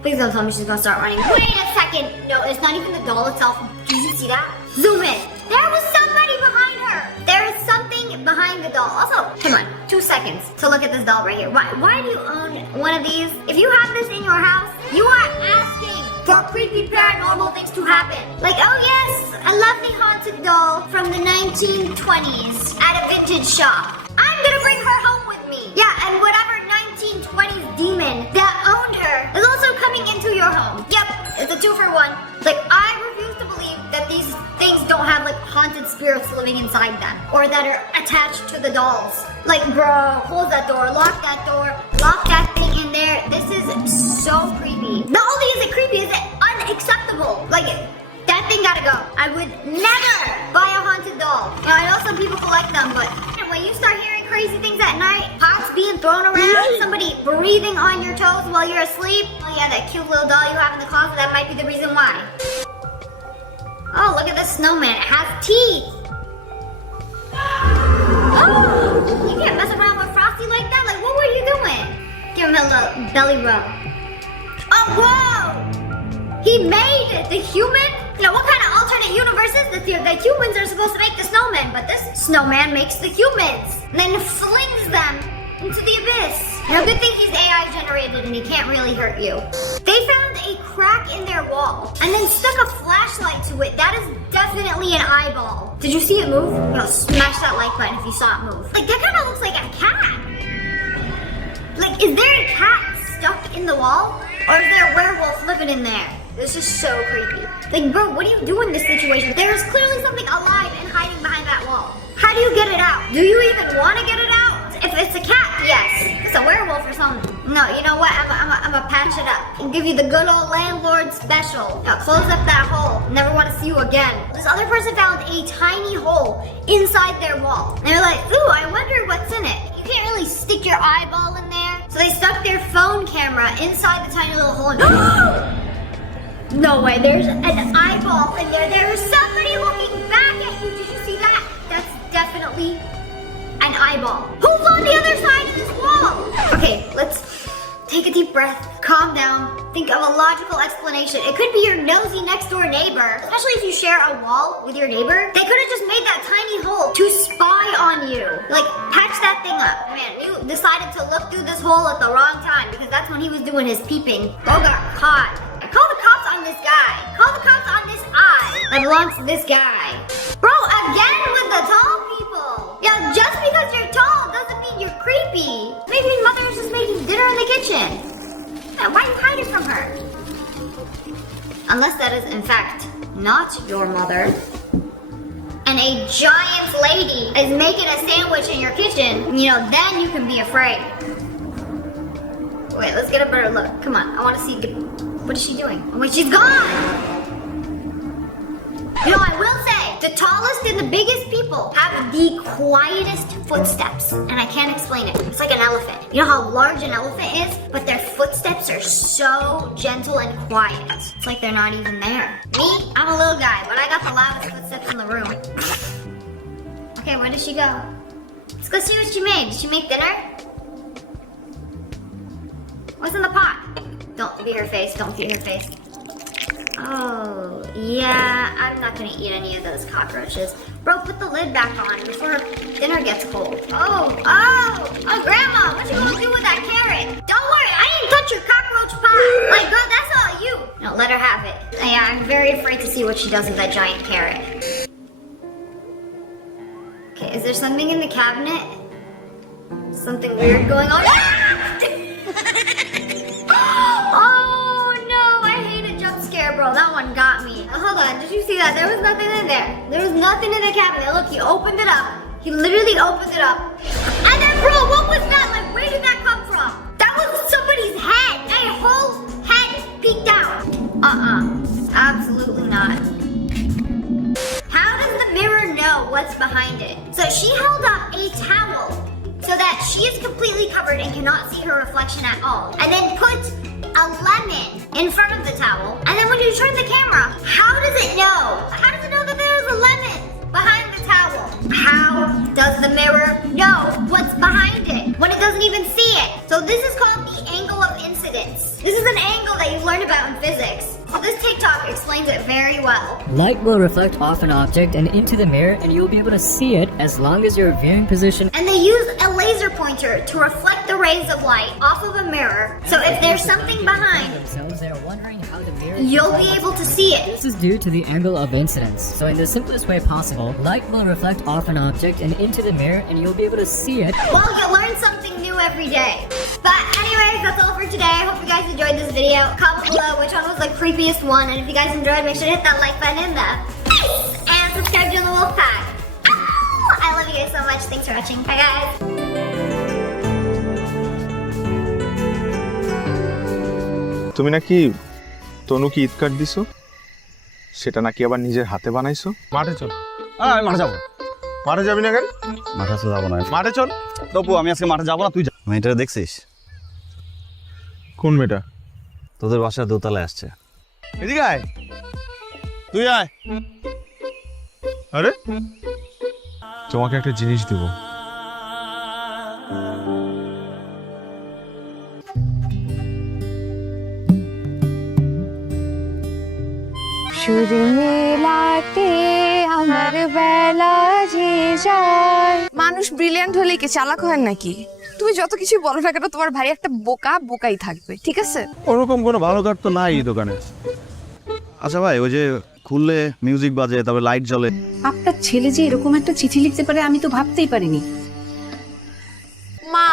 Please don't tell me she's gonna start running. Wait a second. No, it's not even the doll itself. Did you see that? Zoom in. There was somebody behind her. There is something behind the doll. Also, come on, 2 seconds to look at this doll right here. Why do you own one of these? If you have this in your house, you are asking for creepy paranormal things to happen. Like, oh yes, a lovely haunted doll from the 1920s at a vintage shop. I'm gonna bring her home with me. Yeah, and whatever 1920s demon that owned her is also coming into your home. Yep, it's a 2-for-1. Like, I refuse to believe that these things don't have like haunted spirits living inside them or that are attached to the dolls. Like, bro, close that door, lock that thing in there. This is so creepy. Not only is it creepy, it's unacceptable. Like, that thing gotta go. I would never buy a haunted doll. Now, I know some people collect them, but when you start hearing crazy things at night, pots being thrown around, somebody breathing on your toes while you're asleep, oh yeah, that cute little doll you have in the closet, that might be the reason why. Oh, look at this snowman. It has teeth. Oh, you can't mess around with Frosty like that. Like, what were you doing? Give him a little belly rub. Oh, whoa! He made the human? You know, what kind of alternate universe is this here? The humans are supposed to make the snowman, but this snowman makes the humans. And then flings them into the abyss. You know, good thing he's AI generated and he can't really hurt you. They found a crack in their wall and then stuck a flashlight to it. That is definitely an eyeball. Did you see it move? You know, smash that like button if you saw it move. Like, that kind of looks like a cat. Like, is there a cat stuck in the wall? Or is there a werewolf living in there? This is so creepy. Like, bro, what do you do in this situation? There is clearly something alive and hiding behind that wall. How do you get it out? Do you even want to get it out? If it's a cat, yes. If it's a werewolf or something. No, you know what? I'm gonna patch it up and give you the good old landlord special. Now close up that hole. Never want to see you again. This other person found a tiny hole inside their wall. And they're like, ooh, I wonder what's in it. You can't really stick your eyeball in there. So they stuck their phone camera inside the tiny little hole. No way, there's an eyeball in there. There is somebody looking back at you. Did you see that? That's definitely an eyeball. Who's on the other side of this wall? Okay, let's take a deep breath, calm down, think of a logical explanation. It could be your nosy next door neighbor, especially if you share a wall with your neighbor. They could have just made that tiny hole to spy on you. Like, patch that thing up. Man, you decided to look through this hole at the wrong time because that's when he was doing his peeping. Bro got caught. Call the cops on this guy. Call the cops on this eye that belongs to this guy. Bro, again with the tall people. Yeah, just because you're tall doesn't mean you're creepy. Maybe mother is just making dinner in the kitchen. Yeah, why are you hiding from her? Unless that is, in fact, not your mother. And a giant lady is making a sandwich in your kitchen, you know, then you can be afraid. Wait, let's get a better look. Come on, I want to see. What is she doing? Oh, wait, she's gone! You know, I will say, the tallest and the biggest people have the quietest footsteps. And I can't explain it. It's like an elephant. You know how large an elephant is? But their footsteps are so gentle and quiet. It's like they're not even there. Me, I'm a little guy, but I got the loudest footsteps in the room. Okay, where did she go? Let's go see what she made. Did she make dinner? What's in the pot? Don't be her face, don't be her face. Oh, yeah, I'm not gonna eat any of those cockroaches. Bro, put the lid back on before her dinner gets cold. Oh, Grandma, what you gonna do with that carrot? Don't worry, I didn't touch your cockroach pie. Like, girl, that's all you. No, let her have it. Yeah, I'm very afraid to see what she does with that giant carrot. Okay, is there something in the cabinet? Something weird going on? Oh no, I hate a jump scare, bro. That one got me. Hold on, did you see that? There was nothing in there. There was nothing in the cabinet. Look, he opened it up. He literally opened it up. And then, bro, what was that? Like, where did that come from? That was somebody's head. A whole head peeked out. Absolutely not. How does the mirror know what's behind it? So she held up a towel so that she is completely covered and cannot see her reflection at all. And then put a lemon in front of the towel. And then when you turn the camera, how does it know? How does it know that there is a lemon behind the towel? How does the mirror know what's behind it when it doesn't even see it? So this is called the angle of incidence. This is an angle that you learn about in physics. So this TikTok explains it very well. Light will reflect off an object and into the mirror, and you'll be able to see it as long as your viewing position. And they use a laser pointer to reflect the rays of light off of a mirror. So if there's something behind, themselves, they're wondering how the mirror. you'll be able to see it. This is due to the angle of incidence. So in the simplest way possible, light will reflect off an object and into the mirror, and you'll be able to see it. Well, you learn something new every day. But anyways, that's all for today. I hope you guys enjoyed this video. Comment below which one was the creepiest one. And if you guys enjoyed, make sure to hit that like button in the face and subscribe to the Wolf Pack. Ow! I love you guys so much. Thanks for watching. Bye, guys. তুমি নাকি তনুকে Eid card দিছো? সেটা নাকি আবার নিজের হাতে বানাইছো? মাঠে চল। আমি মাঠে যাবো। মাঠে যাবি না কেন? মাঠে তো যাবো না। মাঠে চল। তপু আমি আজকে মাঠে যাবো না, তুই যা। মেয়েটা দেখছিস? কোন মেয়েটা? তোদের বাসার দোতলায় আসছে। এদিকে আয়। তুই আয়। আরে তোমাকে একটা জিনিস দেব। সুর মেলাতে আমার বেলা যে যায়। মানুষ ব্রিলিয়ান্ট হলে কি চালাক হয় নাকি? তুমি যত কিছু বলো না কেন, তোমার ভাই একটা বোকাই থাকবে, ঠিক আছে? ওরকম কোনো ভালো কার্ড তো নাই দোকানে। আচ্ছা ভাই, ওই যে খুললে মিউজিক বাজে, তবে লাইট জ্বলে। আপনার ছেলে যে এরকম একটা চিঠি লিখতে পারে আমি তো ভাবতেই পারিনি। মা,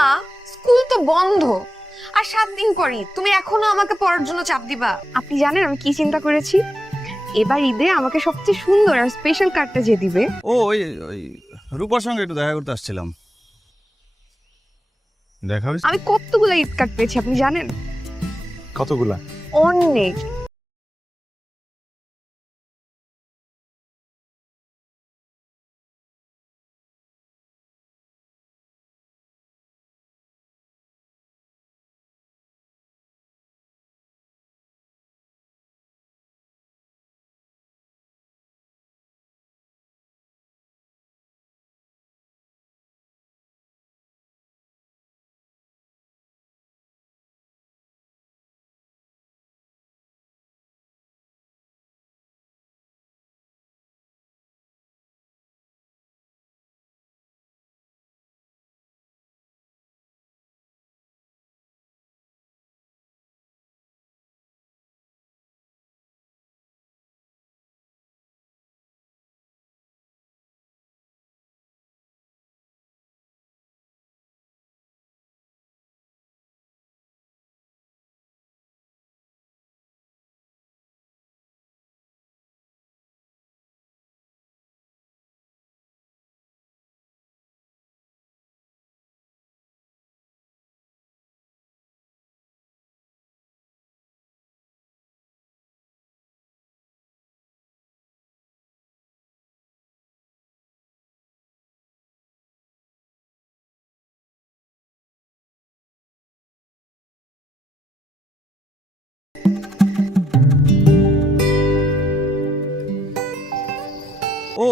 স্কুল তো বন্ধ আর 7 দিন পরই তুমি এখনো আমাকে পড়ার জন্য চাপ দিবা? আপনি জানেন আমি কি চিন্তা করেছি? এবার ঈদে আমাকে সবচেয়ে সুন্দর আর স্পেশাল কার্ডটা যে দিবে। ও ওই রূপার সঙ্গে একটু দেখা করতে আসছিলাম। দেখা হয়েছে? আমি কতগুলো ঈদ কার্ড পেয়েছি আপনি জানেন? কতগুলা? অনেক।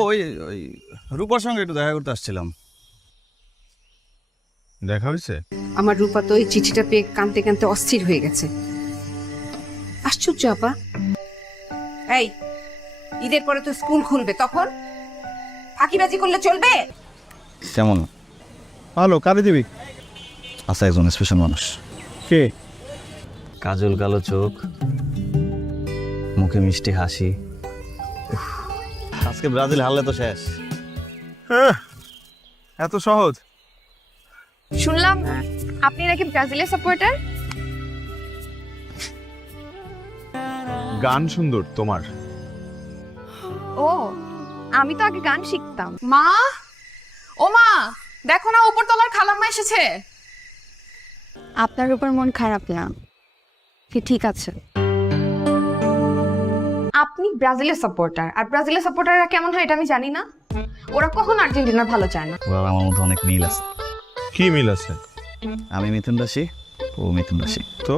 ওই ওই রূপার সঙ্গে একটু দেখা করতে আসছিলাম। দেখা হয়েছে? আমার রূপা তো এই চিঠিটা পেয়ে কাঁদতে কাঁদতে অস্থির হয়ে গেছে। আশ্চর্য আপা। এই ঈদের পরে তো স্কুল খুলবে, তখন ফাঁকিবাজি করলে চলবে? কেমন? ভালো। কারে দিবি? আচ্ছা, একজন স্পেশাল মানুষ। কে? কাজল কালো চোখ, মুখে মিষ্টি হাসি। আজকে ব্রাজিল হারলে তো শেষ। এত সহজ? শুনলাম আপনি নাকি ব্রাজিলের সাপোর্টার। গান সুন্দর তোমার। ও, আমি তো আগে গান শিখতাম। মা, ও মা, দেখো না উপরতলার খালাম্মা এসেছে। আপনার উপর মন খারাপ না, ঠিক আছে। আপনি ব্রাজিলের সাপোর্টার, আর ব্রাজিলের সাপোর্টাররা কেমন হয় এটা আমি জানি না। ওরা কখনো আর্জেন্টিনার ভালো চায় না। ওরা আমার মধ্যে অনেক মিল আছে। কি মিল আছে? আমি মিথুন রাশি, ও মিথুন রাশি। তো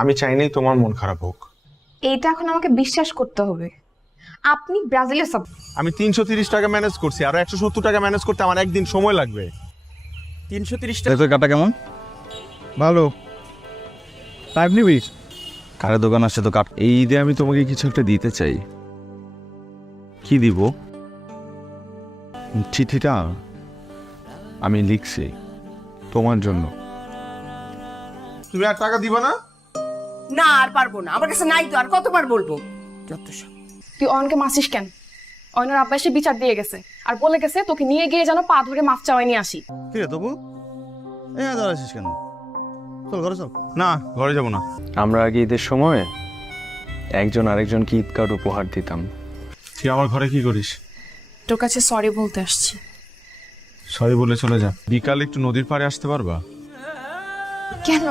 আমি চাই নাই তোমার মন খারাপ হোক। এইটা এখন আমাকে বিশ্বাস করতে হবে, আপনি ব্রাজিলের সাপোর্টার। আমি 330 টাকা ম্যানেজ করছি, আর 170 টাকা ম্যানেজ করতে আমার একদিন সময় লাগবে। 330 টাকা। তোর কাটা কেমন? ভালো। টাইম নিবি? কারের দোকান আসছে তো কাট। এই ঈদে আমি তোমাকে কিছু একটা দিতে চাই। কি দিব? চিঠিটা আমি লিখছি তোমার জন্য। তুমি আর টাকা দিবা না? না, আর পারবো না, আমার কাছে নাই তো, আর কতবার বলবো। যত সব। তুই অয়নকে মাসিস কেন? অয়নের আব্বা এসে বিচার দিয়ে গেছে আর বলে গেছে তোকে নিয়ে গিয়ে যেন পা ধরে মাফ চাওয়াই নিয়ে আসি। কি রে তবু দাঁড়াচ্ছিস কেন? চল ঘরে চল। না, ঘরে যাব না। আমরা আগে ঈদের সময় একজন আরেকজনকে ঈদ কার্ড উপহার দিতাম। তুই আমার ঘরে কি করিস? তোর কাছে সরি বলতে আসছি। সরি বলে চলে যা। বিকাল একটু নদীর পাড়ে আসতে পারবা? কেন?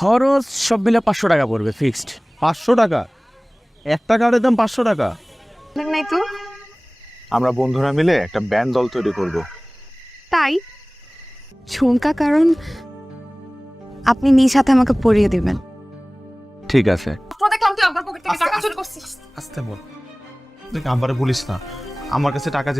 খরচ সব মিলে 500 টাকা পড়বে ফিক্সড। 500 টাকা? একটা কার্ডের দাম 500 টাকা? নাই তো। আমরা বন্ধুরা মিলে একটা ব্যান্ড দল তৈরি করব। তাই? ঝুমকা, কারণ আপনি নিজ হাতে আমাকে পরিয়ে দেবেন। ঠিক আছে। তো দেখলাম তুই আমার পকেট থেকে টাকা চুরি করছিস। আস্তে বল। দেখ, আমারে বলিস না। আমার কাছে টাকা